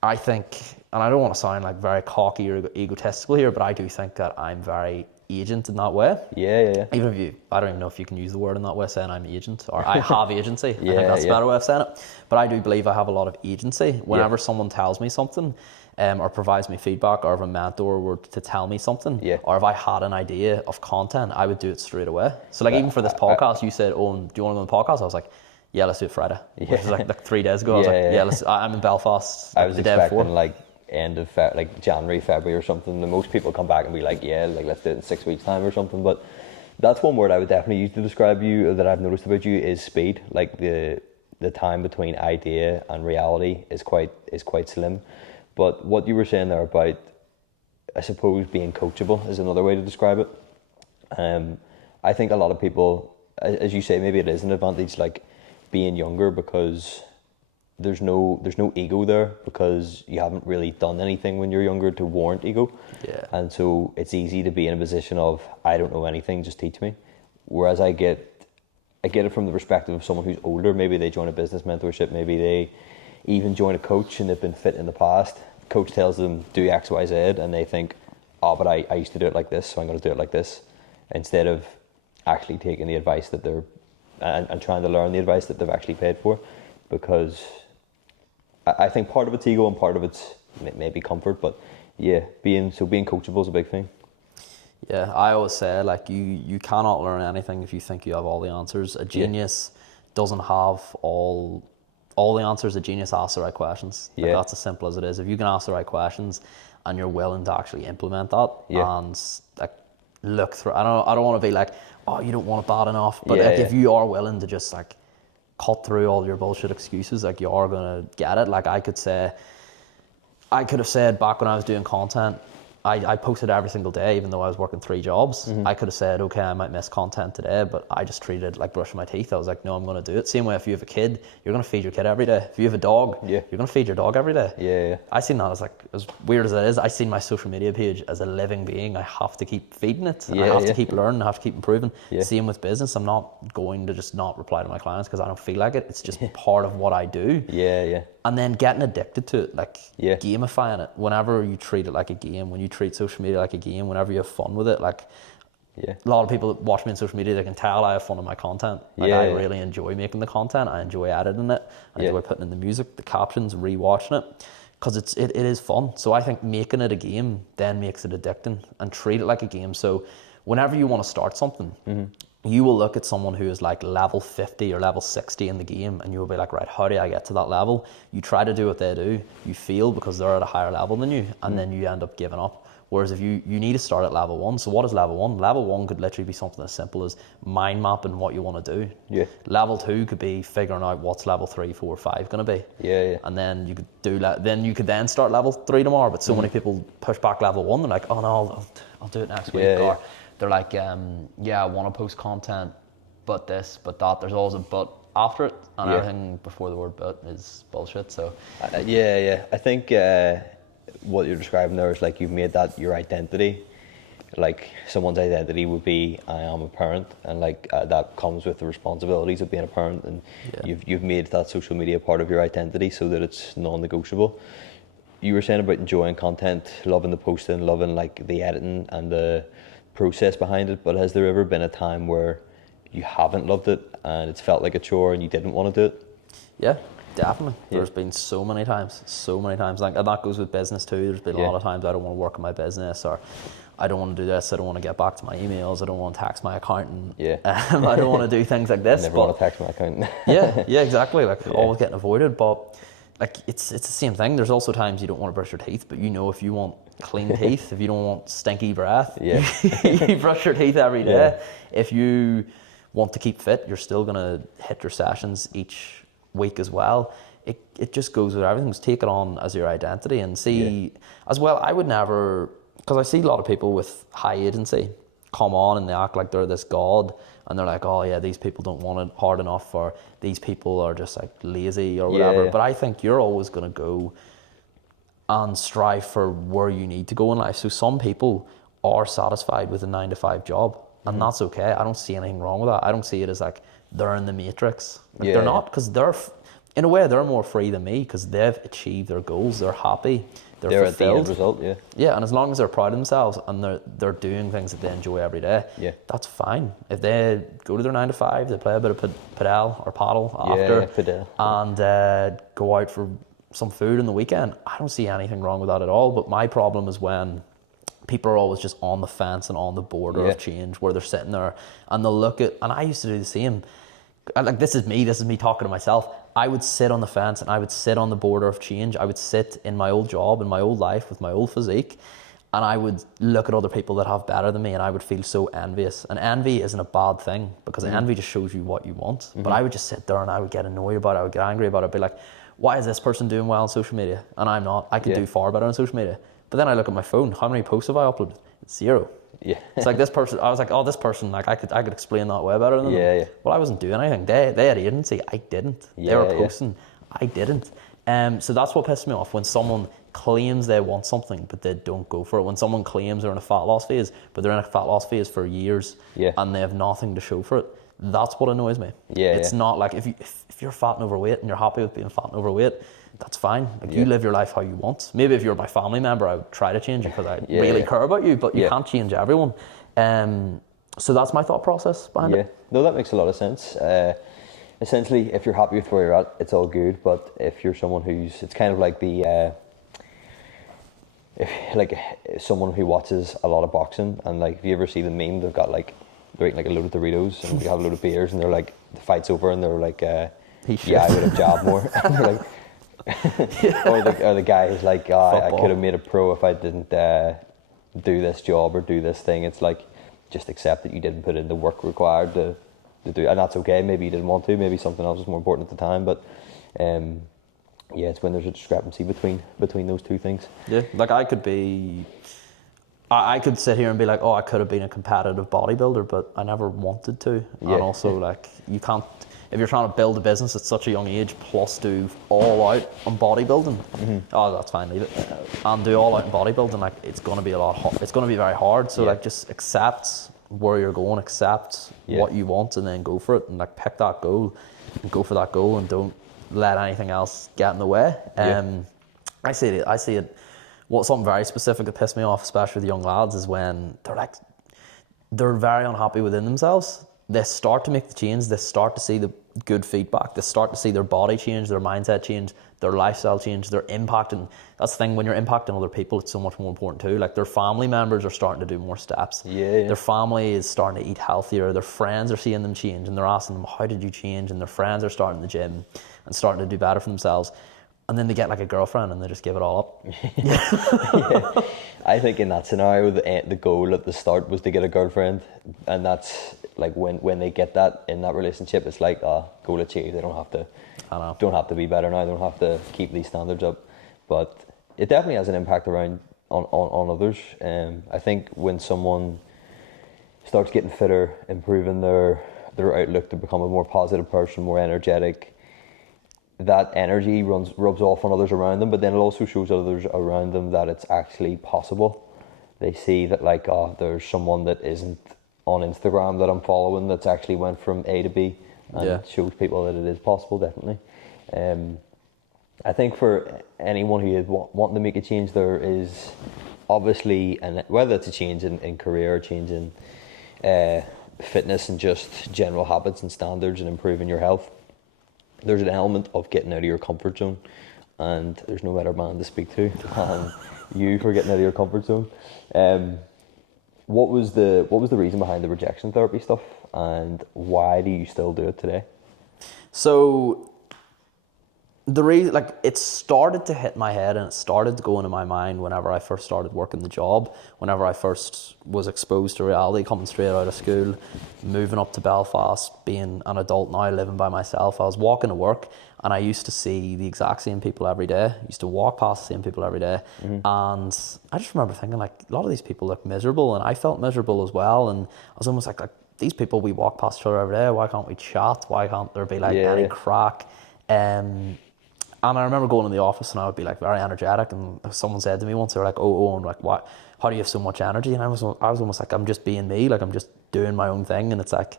I think, and I don't want to sound like very cocky or egotistical here, but I do think that I'm very agent in that way. Even if I don't even know if you can use the word in that way, saying I'm agent, or I have agency. I think that's a better way of saying it. But I do believe I have a lot of agency. Whenever someone tells me something, or provides me feedback, or if a mentor were to tell me something, or if I had an idea of content, I would do it straight away. So like even for this podcast, you said, "Oh, do you want to go on the podcast?" I was like, "Yeah, let's do it Friday." Which is like 3 days ago. I was like, I'm in Belfast. I was expecting like end of like January, February or something. And most people come back and be like, let's do it in 6 weeks time or something. But that's one word I would definitely use to describe you, that I've noticed about you, is speed. Like the time between idea and reality is quite slim. But what you were saying there about, I suppose, being coachable is another way to describe it. I think a lot of people, as you say, maybe it is an advantage, like being younger, because there's no ego there, because you haven't really done anything when you're younger to warrant ego. And so it's easy to be in a position of, I don't know anything, just teach me. Whereas I get it from the perspective of someone who's older. Maybe they join a business mentorship, maybe they even join a coach and they've been fit in the past. Coach tells them do X, Y, Z, and they think, oh, but I used to do it like this, so I'm going to do it like this, instead of actually taking the advice that they're and trying to learn the advice that they've actually paid for. Because I think part of it's ego and part of it's maybe comfort, but being coachable is a big thing. Yeah, I always say, like, you cannot learn anything if you think you have all the answers. A genius doesn't have all all the answers a genius asks the right questions. Like, Yeah. that's as simple as it is. If you can ask the right questions and you're willing to actually implement that and like look through, I don't want to be like, oh, you don't want it bad enough, but like if you are willing to just like cut through all your bullshit excuses, like you are gonna get it. Like I could have said back when I was doing content, I posted every single day, even though I was working 3 jobs. I could have said, okay, I might miss content today, but I just treated it like brushing my teeth. I was like, no, I'm going to do it. Same way if you have a kid, you're going to feed your kid every day. If you have a dog, you're going to feed your dog every day. Yeah. I seen that as like, as weird as that is, I seen my social media page as a living being. I have to keep feeding it. And I have to keep learning. I have to keep improving. Same with business. I'm not going to just not reply to my clients because I don't feel like it. It's just part of what I do. Yeah. And then getting addicted to it, like gamifying it. Whenever you treat it like a game, when you treat social media like a game, whenever you have fun with it, like a lot of people that watch me on social media, they can tell I have fun in my content. Like I really enjoy making the content. I enjoy editing it. I enjoy putting in the music, the captions, rewatching it, because it is fun. So I think making it a game then makes it addicting, and treat it like a game. So whenever you want to start something, you will look at someone who is like level 50 or level 60 in the game, and you will be like, right, how do I get to that level? You try to do what they do, you fail because they're at a higher level than you, and then you end up giving up. Whereas if you need to start at level 1. So what is level 1? Level 1 could literally be something as simple as mind mapping what you want to do. Yeah. Level 2 could be figuring out what's level 3, 4, 5 going to be. Yeah. And then you could then start level 3 tomorrow. But so many people push back level 1. They're like, oh no, I'll do it next week. Or they're like, I want to post content, but this, but that. There's always a but after it, and everything before the word but is bullshit. So I think what you're describing there is like you've made that your identity. Like someone's identity would be, I am a parent, and like that comes with the responsibilities of being a parent, and you've made that social media part of your identity so that it's non-negotiable. You were saying about enjoying content, loving the posting, loving like the editing and the process behind it, but has there ever been a time where you haven't loved it and it's felt like a chore and you didn't want to do it? Yeah, definitely. There's been so many times, like, and that goes with business too. There's been a lot of times I don't want to work in my business, or I don't want to do this, I don't want to get back to my emails, I don't want to text my accountant, I don't want to do things like this. Never want to text my accountant. yeah, exactly, like always getting avoided, but like it's the same thing. There's also times you don't want to brush your teeth, but you know if you want clean teeth, if you don't want stinky breath, you brush your teeth every day. If you want to keep fit, you're still going to hit your sessions each week as well. It just goes with everything. Just take it on as your identity, and see as well. I would never, because I see a lot of people with high agency come on and they act like they're this god, and they're like, oh yeah, these people don't want it hard enough, or these people are just like lazy or whatever. But I think you're always going to go and strive for where you need to go in life. So some people are satisfied with a 9-to-5 job, and that's okay. I don't see anything wrong with that. I don't see it as like they're in the matrix. Like they're not, because they're, in a way, they're more free than me because they've achieved their goals. They're happy. They're fulfilled. At the end result, Yeah, and as long as they're proud of themselves and they're doing things that they enjoy every day, that's fine. If they go to their 9-to-5, they play a bit of padel or paddle after, and go out for some food on the weekend, I don't see anything wrong with that at all. But my problem is when people are always just on the fence and on the border of change, where they're sitting there and they'll look at, and I used to do the same. Like, this is me talking to myself. I would sit on the fence and I would sit on the border of change. I would sit in my old job, in my old life, with my old physique, and I would look at other people that have better than me, and I would feel so envious. And envy isn't a bad thing, because envy just shows you what you want. But I would just sit there and I would get annoyed about it. I would get angry about it. I'd be like, why is this person doing well on social media and I'm not? I could do far better on social media. But then I look at my phone. How many posts have I uploaded? It's 0. It's like this person. I was like, oh, this person. Like I could explain that way better than them. Well, I wasn't doing anything. They had agency. I didn't. They were posting. I didn't. So that's what pisses me off, when someone claims they want something but they don't go for it. When someone claims they're in a fat loss phase, but they're in a fat loss phase for years, and they have nothing to show for it. That's what annoys me. It's not like if you're fat and overweight and you're happy with being fat and overweight, that's fine. Like, you live your life how you want. Maybe if you're my family member, I would try to change it because I really care about you, but you can't change everyone. So that's my thought process behind it. No, that makes a lot of sense. Essentially, if you're happy with where you're at, it's all good. But if you're someone who's, it's kind of like the, if like someone who watches a lot of boxing, and like if you ever see the meme, they've got like, they're eating like a load of Doritos and we have a load of beers, and they're like, the fight's over and they're like, He should. yeah, I would have jobbed more. Like, or the guy who's like, oh, I Football. could have made a pro if I didn't do this job or do this thing. It's like, just accept that you didn't put in the work required to do, and that's okay. Maybe you didn't want to. Maybe something else was more important at the time. But yeah, it's when there's a discrepancy between those two things. Yeah, like I could sit here and be like, oh, I could have been a competitive bodybuilder, but I never wanted to. Yeah. And also, like, you can't, if you're trying to build a business at such a young age, plus do all out on bodybuilding, oh, that's fine, leave it. And do all out in bodybuilding, like, it's going to be it's going to be very hard. So, like, just accept where you're going, accept what you want, and then go for it. And, like, pick that goal and go for that goal, and don't let anything else get in the way. I see it. Something very specific that pissed me off, especially with young lads, is when they're very unhappy within themselves. They start to make the change. They start to see the good feedback. They start to see their body change, their mindset change, their lifestyle change, their impact. And that's the thing, when you're impacting other people, it's so much more important too. Like, their family members are starting to do more steps. Yeah. Their family is starting to eat healthier. Their friends are seeing them change, and they're asking them, how did you change? And their friends are starting the gym and starting to do better for themselves. And then they get like a girlfriend and they just give it all up. Yeah. I think in that scenario, the goal at the start was to get a girlfriend, and that's like when they get that in that relationship, it's like, goal achieved. They don't have to be better now. They don't have to keep these standards up. But it definitely has an impact around on others. I think when someone starts getting fitter, improving their outlook to become a more positive person, more energetic, that energy rubs off on others around them, but then it also shows others around them that it's actually possible. They see that, like, there's someone that isn't on Instagram that I'm following that's actually went from A to B, and it shows people that it is possible, definitely. I think for anyone who is wanting to make a change, there is obviously, and whether it's a change in career, or change in fitness and just general habits and standards and improving your health, there's an element of getting out of your comfort zone, and there's no better man to speak to than you for getting out of your comfort zone. What was the reason behind the rejection therapy stuff, and why do you still do it today? So the reason, like, it started to hit my head and it started to go into my mind whenever I first started working the job, whenever I first was exposed to reality, coming straight out of school, moving up to Belfast, being an adult now, living by myself. I was walking to work and I used to see the exact same people every day. I used to walk past the same people every day. And I just remember thinking, like, a lot of these people look miserable, and I felt miserable as well. And I was almost like these people, we walk past each other every day. Why can't we chat? Why can't there be any crack? And I remember going in the office and I would be like very energetic, and someone said to me once, they were like, oh, and like, what? How do you have so much energy? And I was almost like, I'm just being me, like I'm just doing my own thing. And it's like,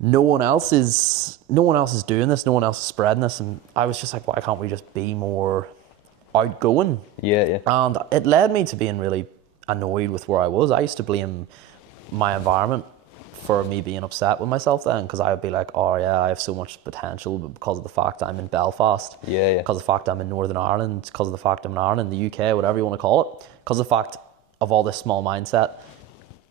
no one else is doing this, no one else is spreading this. And I was just like, why can't we just be more outgoing? Yeah. And it led me to being really annoyed with where I was. I used to blame my environment for me being upset with myself then, because I would be like, oh yeah, I have so much potential, but because of the fact I'm in Belfast, because of the fact I'm in Northern Ireland, because of the fact I'm in Ireland, the UK, whatever you want to call it, because of the fact of all this small mindset,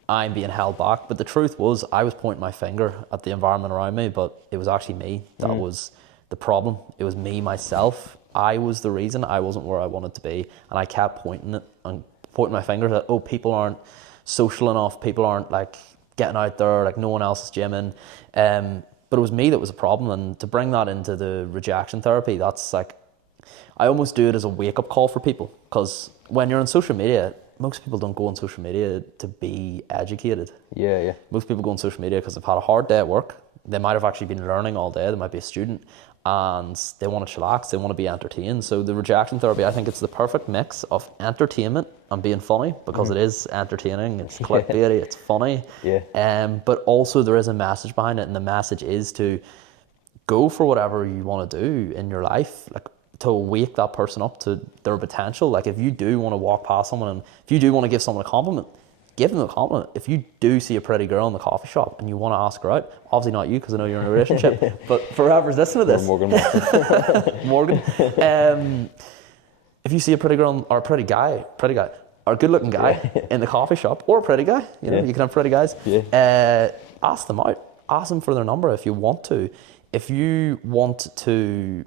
I'm being held back. But the truth was, I was pointing my finger at the environment around me, but it was actually me that was the problem. It was me, myself. I was the reason I wasn't where I wanted to be, and I kept pointing my fingers at, oh, people aren't social enough, people aren't like getting out there, like no one else is gymming, but it was me that was a problem. And to bring that into the rejection therapy, that's like, I almost do it as a wake-up call for people, because when you're on social media, most people don't go on social media to be educated. Yeah. Most people go on social media because they've had a hard day at work. They might have actually been learning all day. They might be a student and they want to chillax. They want to be entertained. So the rejection therapy, I think it's the perfect mix of entertainment and being funny, because it is entertaining. It's clickbaity. It's funny. Yeah. But also there is a message behind it, and the message is to go for whatever you want to do in your life, like to wake that person up to their potential. Like if you do want to walk past someone, and if you do want to give someone a compliment, give them a compliment. If you do see a pretty girl in the coffee shop and you want to ask her out, obviously not you because I know you're in a relationship, but for whoever's listening to this, Morgan, if you see a pretty girl or a pretty guy, or a good-looking guy in the coffee shop, or a pretty guy, you know, you can have pretty guys, ask them out, ask them for their number if you want to. if you want to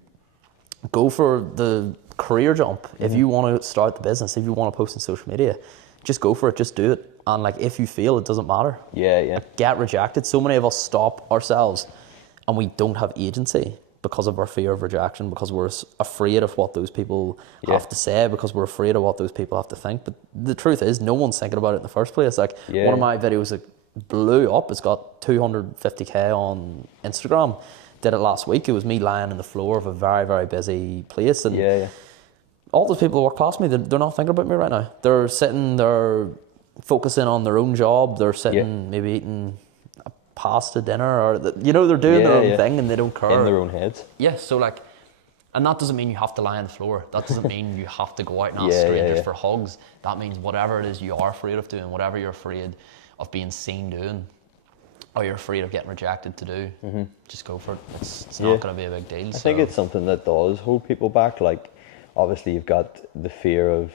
go for the career jump, if you want to start the business, if you want to post on social media, just go for it, just do it. And like, if you fail, it doesn't matter. Yeah, yeah. Like, get rejected. So many of us stop ourselves and we don't have agency because of our fear of rejection, because we're afraid of what those people have to say, because we're afraid of what those people have to think. But the truth is, no one's thinking about it in the first place. Like, one of my videos that blew up, it's got 250k on Instagram. Did it last week. It was me lying on the floor of a very, very busy place, and all those people who walk past me, they're not thinking about me right now. They're sitting, they're focusing on their own job. They're sitting, maybe eating a pasta dinner, or they're doing their own thing, and they don't care. In their own heads. Yeah. So like, and that doesn't mean you have to lie on the floor. That doesn't mean you have to go out and ask strangers for hugs. That means whatever it is you are afraid of doing, whatever you're afraid of being seen doing, or you're afraid of getting rejected to do, just go for it. It's not going to be a big deal. I think it's something that does hold people back. Like, obviously you've got the fear of,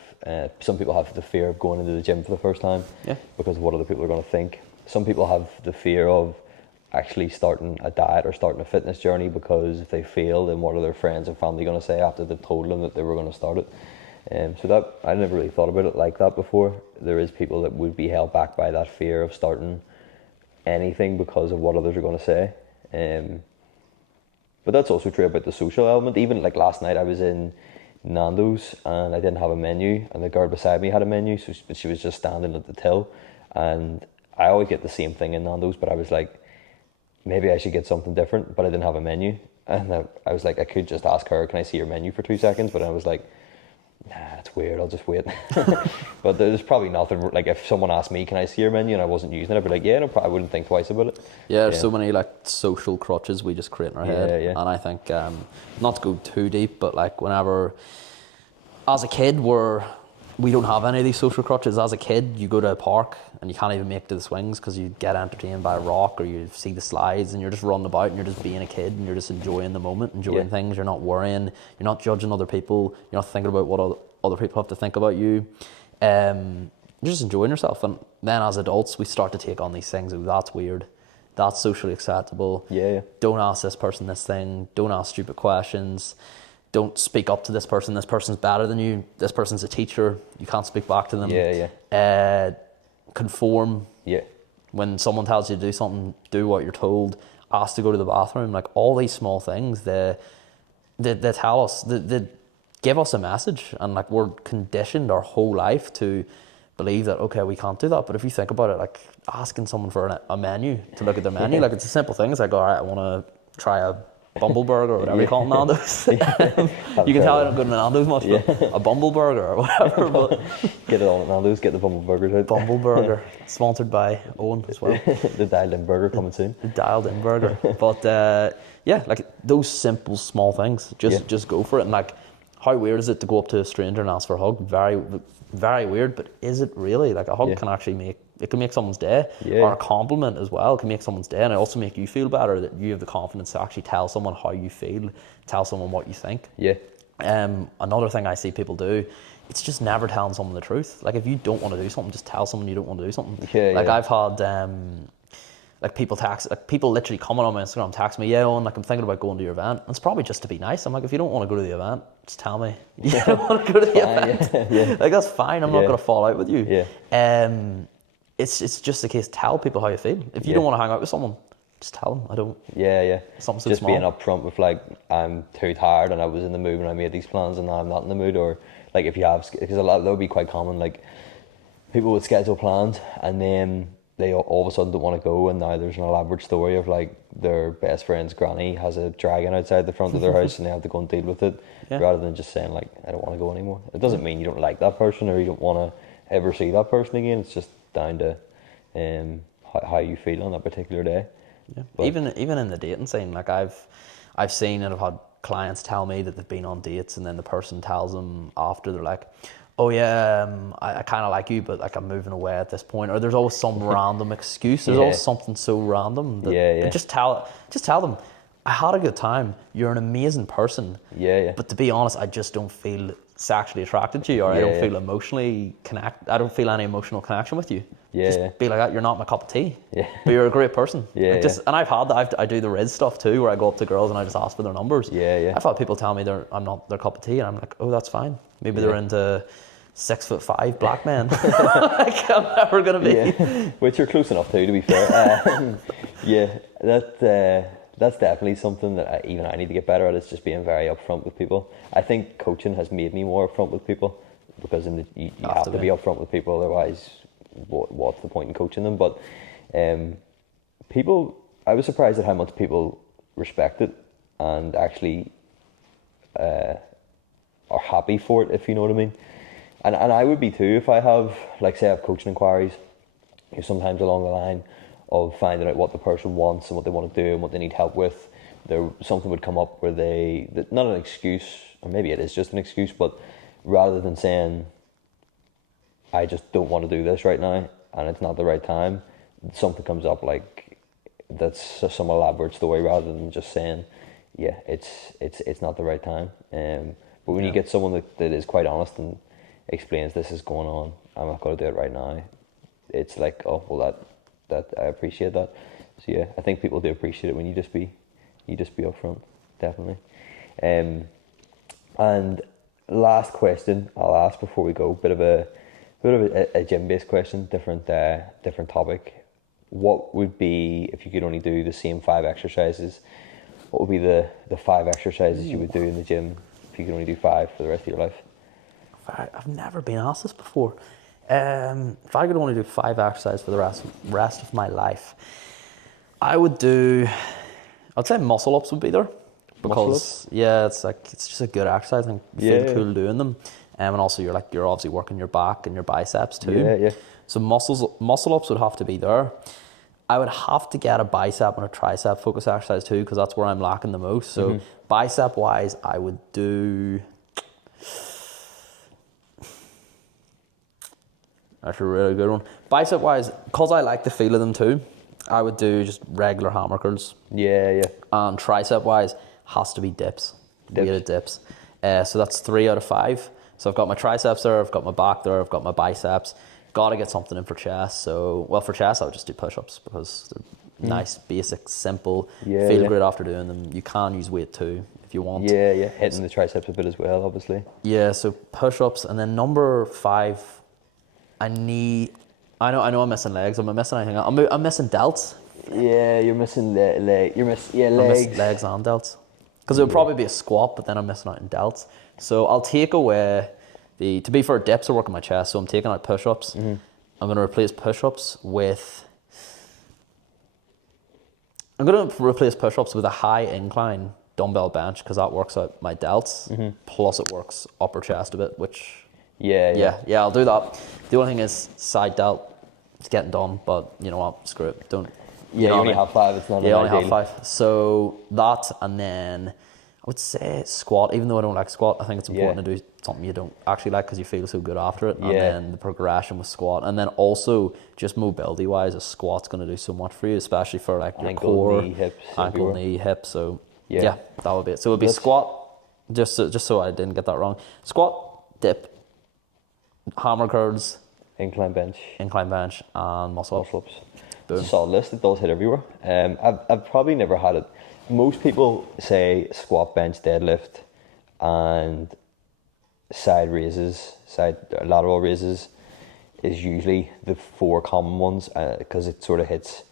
some people have the fear of going into the gym for the first time because of what other people are going to think. Some people have the fear of actually starting a diet or starting a fitness journey because if they fail, then what are their friends and family going to say after they've told them that they were going to start it? So that, I never really thought about it like that before. There is people that would be held back by that fear of starting anything because of what others are going to say. But that's also true about the social element. Even like last night I was in Nando's and I didn't have a menu, and the girl beside me had a menu, so she was just standing at the till, and I always get the same thing in Nando's, but I was like, maybe I should get something different, but I didn't have a menu, and I was like, I could just ask her, can I see your menu for 2 seconds, but I was like, nah, it's weird, I'll just wait. But there's probably nothing, like if someone asked me, can I see your menu, and I wasn't using it, I'd be like, yeah, no, I wouldn't think twice about it. Yeah, there's so many like social crutches we just create in our head. And I think, not to go too deep, but like whenever, as a kid, we don't have any of these social crutches. As a kid, you go to a park and you can't even make it to the swings because you get entertained by a rock, or you see the slides and you're just running about and you're just being a kid and you're just enjoying the moment, enjoying things. You're not worrying, you're not judging other people, you're not thinking about what other people have to think about you. You're just enjoying yourself. And then as adults, we start to take on these things. Oh, that's weird. That's socially acceptable. Don't ask this person this thing. Don't ask stupid questions. Don't speak up to this person. This person's better than you. This person's a teacher. You can't speak back to them. Conform. When someone tells you to do something, do what you're told. Ask to go to the bathroom. Like, all these small things, they tell us, they give us a message. And like, we're conditioned our whole life to believe that, okay, we can't do that. But if you think about it, like asking someone for a menu, to look at their menu, like, it's a simple thing. It's like, all right, I want to try a Bumble Burger or whatever you call it, Nando's. You can tell I don't go to Nando's much, but a Bumble Burger or whatever. But get it on at Nando's, get the Bumble Burgers out. Bumble Burger, sponsored by Owen as well. The dialed in burger coming soon. The dialed in burger. But like those simple small things, just go for it. And like, how weird is it to go up to a stranger and ask for a hug? Very, very weird, but is it really? Like, a hug can actually make someone's day, or a compliment as well can make someone's day, and it also make you feel better that you have the confidence to actually tell someone how you feel, tell someone what you think. Another thing I see people do, it's just never telling someone the truth. Like, if you don't want to do something, just tell someone you don't want to do something. I've had like people literally comment on my Instagram, text me, Owen, like, I'm thinking about going to your event. And it's probably just to be nice. I'm like, if you don't want to go to the event, just tell me you don't want to go to the event. Like, that's fine. I'm not going to fall out with you. It's just a case, tell people how you feel. If you don't want to hang out with someone, just tell them, I don't. Something so just small. Being upfront with, like, I'm too tired and I was in the mood when I made these plans and now I'm not in the mood. Or like, if you have, because that would be quite common, like, people would schedule plans and then they all of a sudden don't want to go, and now there's an elaborate story of like their best friend's granny has a dragon outside the front of their house and they have to go and deal with it, rather than just saying like, I don't want to go anymore. It doesn't mean you don't like that person or you don't want to ever see that person again. It's just down to how you feel on that particular day. But even in the dating scene, like, I've seen and I've had clients tell me that they've been on dates, and then the person tells them after, they're like, oh yeah, I kind of like you, but like, I'm moving away at this point. Or there's always some random excuse. There's always something so random that just tell them, I had a good time. You're an amazing person. But to be honest, I just don't feel sexually attracted to you, or I don't feel emotionally I don't feel any emotional connection with you. Yeah, just yeah. be like that. You're not my cup of tea. Yeah. But you're a great person. Yeah, Like, and I've had that. I do the Riz stuff too, where I go up to girls and I just ask for their numbers. Yeah, yeah. I've had people tell me I'm not their cup of tea, and I'm like, oh, that's fine. Maybe they're into 6'5" black men. Like, I'm never gonna be. Yeah, which you're close enough to be fair. Yeah, that's definitely something that even I need to get better at. Is just being very upfront with people. I think coaching has made me more upfront with people, because you have to be upfront with people, otherwise what's the point in coaching them? But people, I was surprised at how much people respect it and actually are happy for it, if you know what I mean. And I would be too if I have, like, say I have coaching inquiries, sometimes along the line of finding out what the person wants and what they want to do and what they need help with. Something would come up where not an excuse, or maybe it is just an excuse, but rather than saying, I just don't want to do this right now and it's not the right time, something comes up like that's some elaborate story, rather than just saying, yeah, it's not the right time. But when you get someone that is quite honest and explains, this is going on, I'm not going to do it right now, it's like, oh, well, that I appreciate that. So yeah, I think people do appreciate it when you just be upfront, definitely. And last question I'll ask before we go, bit of a gym-based question, different topic. What would be, if you could only do the same 5 exercises, what would be the 5 exercises you would do in the gym if you could only do 5 for the rest of your life? I've never been asked this before. If I could only do 5 exercises for the rest of my life, I'd say muscle ups would be there. Because it's just a good exercise, and you feel cool doing them. And also you're obviously working your back and your biceps too. Yeah. So muscle ups would have to be there. I would have to get a bicep and a tricep focus exercise too, because that's where I'm lacking the most. So bicep wise, I would do. That's a really good one. Bicep wise, because I like the feel of them too, I would do just regular hammer curls. Yeah. And tricep wise, has to be dips. Weighted dips. So that's 3 out of 5. So I've got my triceps there, I've got my back there, I've got my biceps. Got to get something in for chest. So, for chest, I would just do push-ups, because they're nice, basic, simple. Feel great after doing them. You can use weight too if you want. Yeah. Hitting the triceps a bit as well, obviously. Yeah. So push-ups, and then number 5. I know I'm missing legs. Am I missing anything? I'm missing delts. Yeah, you're missing legs. Legs and delts. Because it would probably be a squat, but then I'm missing out in delts. So I'll take away to be fair, dips are working my chest, so I'm taking out push-ups. I'm going to replace push-ups with a high incline dumbbell bench, because that works out my delts, plus it works upper chest a bit, which... Yeah, I'll do that. The only thing is, side delt, it's getting done, but you know what, screw it, don't... Yeah, you only have 5, it's not you only have 5. So that, and then I would say squat, even though I don't like squat, I think it's important to do something you don't actually like, because you feel so good after it. And then the progression with squat. And then also, just mobility wise, a squat's going to do so much for you, especially for like your core, ankle, knee, hips. So yeah, that would be it. So it would be squat, just so I didn't get that wrong. Squat, dip, hammer curls, incline bench, and muscle ups. It's a solid list. It does hit everywhere. I've probably never had it. Most people say squat, bench, deadlift, and lateral raises is usually the 4 common ones, because it sort of hits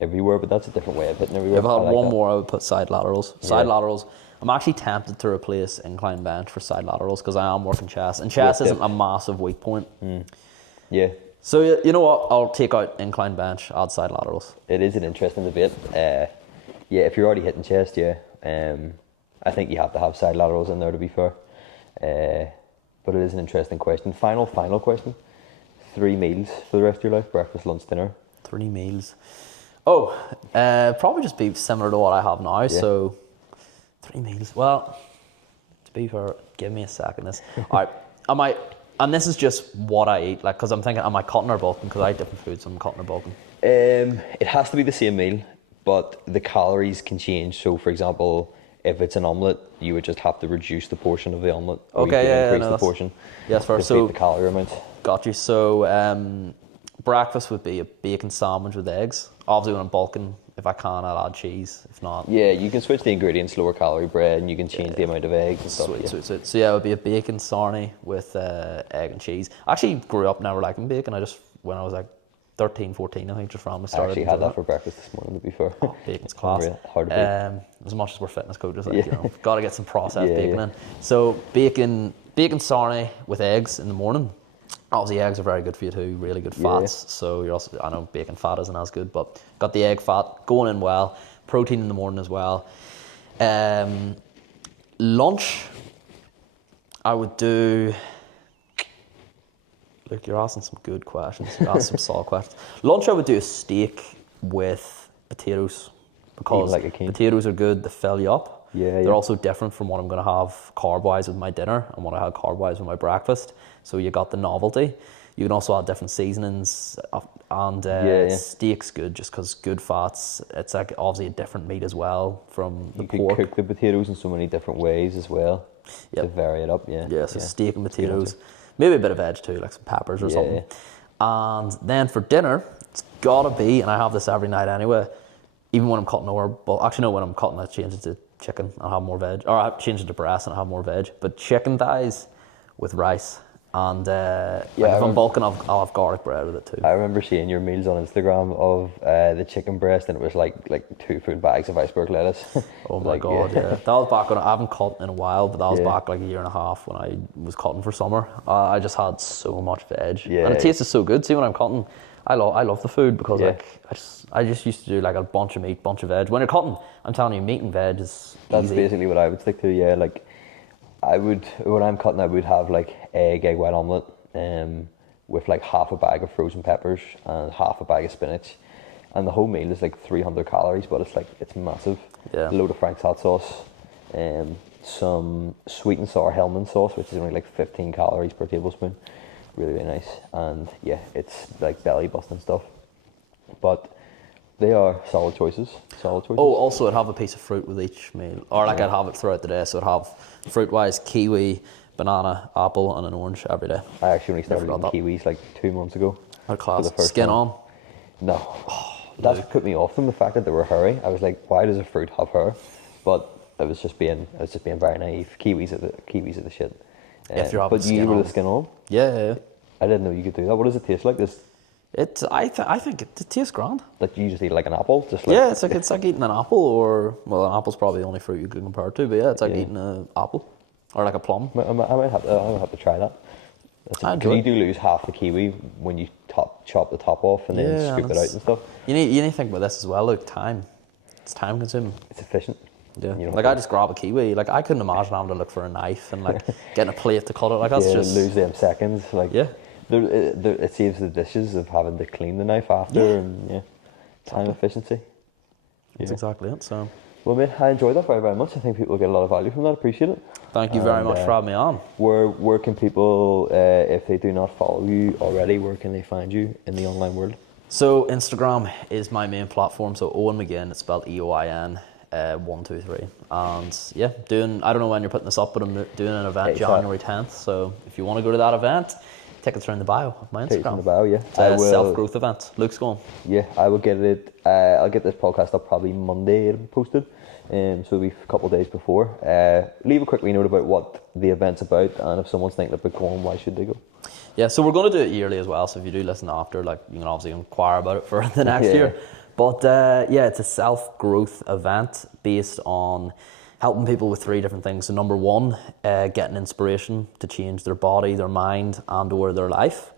everywhere. But that's a different way of hitting everywhere. If I had one more, I would put side laterals. Laterals. I'm actually tempted to replace incline bench for side laterals, because I am working chest, and chest isn't a massive weak point. Yeah. So you know what? I'll take out incline bench, add side laterals. It is an interesting debate. If you're already hitting chest, I think you have to have side laterals in there, to be fair. But it is an interesting question. Final question. 3 meals for the rest of your life: breakfast, lunch, dinner. 3 meals. Probably just be similar to what I have now. Yeah. So 3 meals. Well, to be fair, give me a second. All right. And this is just what I eat, like, because I'm thinking, am I cutting or bulking? Because I eat different foods, so I'm cutting or bulking. It has to be the same meal, but the calories can change. So, for example, if it's an omelette, you would just have to reduce the portion of the omelette. Or increase the portion. Yes, for to fit the calorie amount. Got you. So breakfast would be a bacon sandwich with eggs. Obviously, when I'm bulking, if I can, I'll add cheese. If not, Yeah, you can switch the ingredients, lower calorie bread, and you can change the amount of eggs and stuff. sweet, Yeah. sweet. So yeah, it would be a bacon sarnie with egg and cheese. I actually grew up never liking bacon. I just, when I was like 13, 14, I think, just randomly I started. actually had that for breakfast this morning, to be fair. Bacon's class. Unreal. Hard to beat. As much as we're fitness coaches, like, Yeah. you know, got to get some processed Yeah, bacon yeah. in. So bacon sarnie with eggs in the morning. Obviously, eggs are very good for you too. Really good Yeah. fats. So you're also, I know bacon fat isn't as good, but got the egg fat going in well. Protein in the morning as well. Lunch, I would do. Look, you're asking some good questions. You're asking some solid questions. Lunch, I would do a steak with potatoes because like a king. potatoes are good. They fill you up. Yeah, They're yeah. also different from what I'm going to have carb-wise with my dinner and what I had carb-wise with my breakfast. So you got the novelty. You can also add different seasonings, and Yeah. steak's good just because good fats. It's like obviously a different meat as well from the You could pork. cook the potatoes in so many different ways as well to Yep. vary it up. Yeah. Yeah, so steak and good potatoes, answer. maybe a bit of veg too, like some peppers or Yeah, something. And then for dinner, it's gotta be, and I have this every night anyway, even when I'm cutting over, but actually no, when I'm cutting I change it to chicken, I'll have more veg, or I change it to breast and I'll have more veg, but chicken thighs with rice, and if I'm bulking, I'll have garlic bread with it too. I remember seeing your meals on Instagram of the chicken breast, and it was like 2 food bags of iceberg lettuce. Oh my Like, god, yeah. That was back when I haven't cut in a while, but that was Yeah. back like a year and a half when I was cutting for summer. I just had so much veg, Yeah. and it tasted so good. See, when I'm cutting, I love the food because Yeah. like I just used to do like a bunch of meat, bunch of veg. When you're cutting, I'm telling you, meat and veg is That's easy. basically what I would stick to. Yeah, like I would, when I'm cutting, I would have like egg white omelette, with like half a bag of frozen peppers and half a bag of spinach, and the whole meal is like 300 calories, but it's massive. Yeah. A load of Frank's hot sauce, some sweet and sour Hellman sauce, which is only like 15 calories per tablespoon. Really, really nice, and yeah, it's like belly busting stuff, but they are solid choices. Solid choices. Oh, also I'd have a piece of fruit with each meal, or like I'd have it throughout the day. So I'd have fruit-wise kiwi, banana, apple, and an orange every day. I actually only started forgot eating kiwis like 2 months ago. Our for class, the first skin time. on. No, that's what put me off them. The fact that they were hairy. I was like, why does a fruit have hair? But I was just being very naive. Kiwis are the shit. If you're having but you skin were on. the skin on. Yeah. I didn't know you could do that. What does it taste like? This I think it tastes grand. like you just eat like an apple, just like Yeah, it's like eating an apple, or well, an apple's probably the only fruit you can compare it to, but yeah, it's like Yeah. eating an apple or like a plum. I might have to try that. I Because enjoy you do lose half the kiwi when you chop the top off and then Yeah, scoop it that's- out and stuff. You need to think about this as well. Look, time. It's time consuming. It's efficient. Yeah, You don't like I just grab a kiwi. Like I couldn't imagine having to look for a knife and like getting a plate to cut it. Like that's yeah, just lose them seconds. Like Yeah. it saves the dishes of having to clean the knife after, Yeah. and yeah, time efficiency. That's exactly it. So Well, mate, I enjoyed that very, very much. I think people get a lot of value from that. Appreciate it. thank you very And, much for having me on. Where can people, if they do not follow you already, where can they find you in the online world? So Instagram is my main platform. So Owen Maginn, it's spelled EOIN. 123, and yeah, I don't know when you're putting this up, but I'm doing an event January 10th. So if you want to go to that event, tickets are in the bio of my Take it from Instagram. the bio, yeah. It's a self-growth event. Luke's going. Yeah, I will get it. I'll get this podcast up probably Monday. It'll be posted, so it'll be a couple of days before. Leave a quick note about what the event's about, and if someone's thinking about going, why should they go? Yeah, so we're going to do it yearly as well. So if you do listen after, like you can obviously inquire about it for the next Yeah. year. But yeah, it's a self-growth event based on helping people with 3 different things. So number 1, getting inspiration to change their body, their mind, and or their life.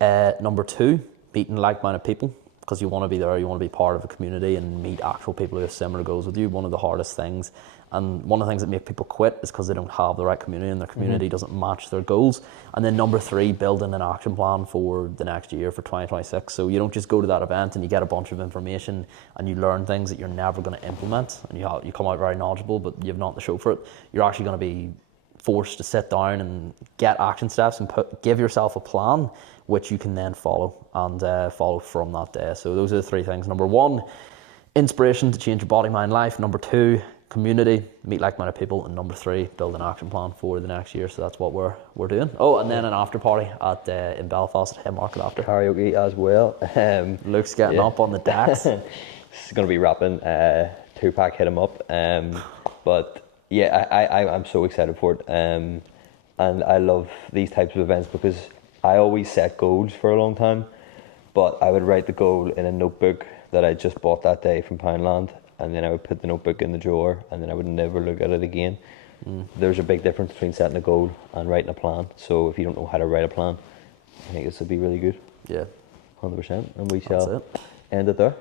Number 2, meeting like-minded people, because you want to be there, you want to be part of a community and meet actual people who have similar goals with you. One of the hardest things, and one of the things that make people quit is because they don't have the right community and their community doesn't match their goals. And then number 3, building an action plan for the next year, for 2026. So you don't just go to that event and you get a bunch of information and you learn things that you're never going to implement, and you come out very knowledgeable, but you have nothing to show for it. You're actually going to be forced to sit down and get action steps and give yourself a plan which you can then follow and follow from that day. So those are the 3 things. Number 1, inspiration to change your body, mind, life. Number 2, community, meet like-minded people, and number 3, build an action plan for the next year. So that's what we're doing. Oh, and then an after party at in Belfast at Haymarket after. Karaoke as well. Luke's getting up on the decks. It's going to be rapping. Tupac hit him up. But yeah, I'm so excited for it. And I love these types of events because I always set goals for a long time, but I would write the goal in a notebook that I just bought that day from Poundland, and then I would put the notebook in the drawer, and then I would never look at it again. There's a big difference between setting a goal and writing a plan. So if you don't know how to write a plan, I think this would be really good. Yeah. 100%. And we That's shall it. end it there.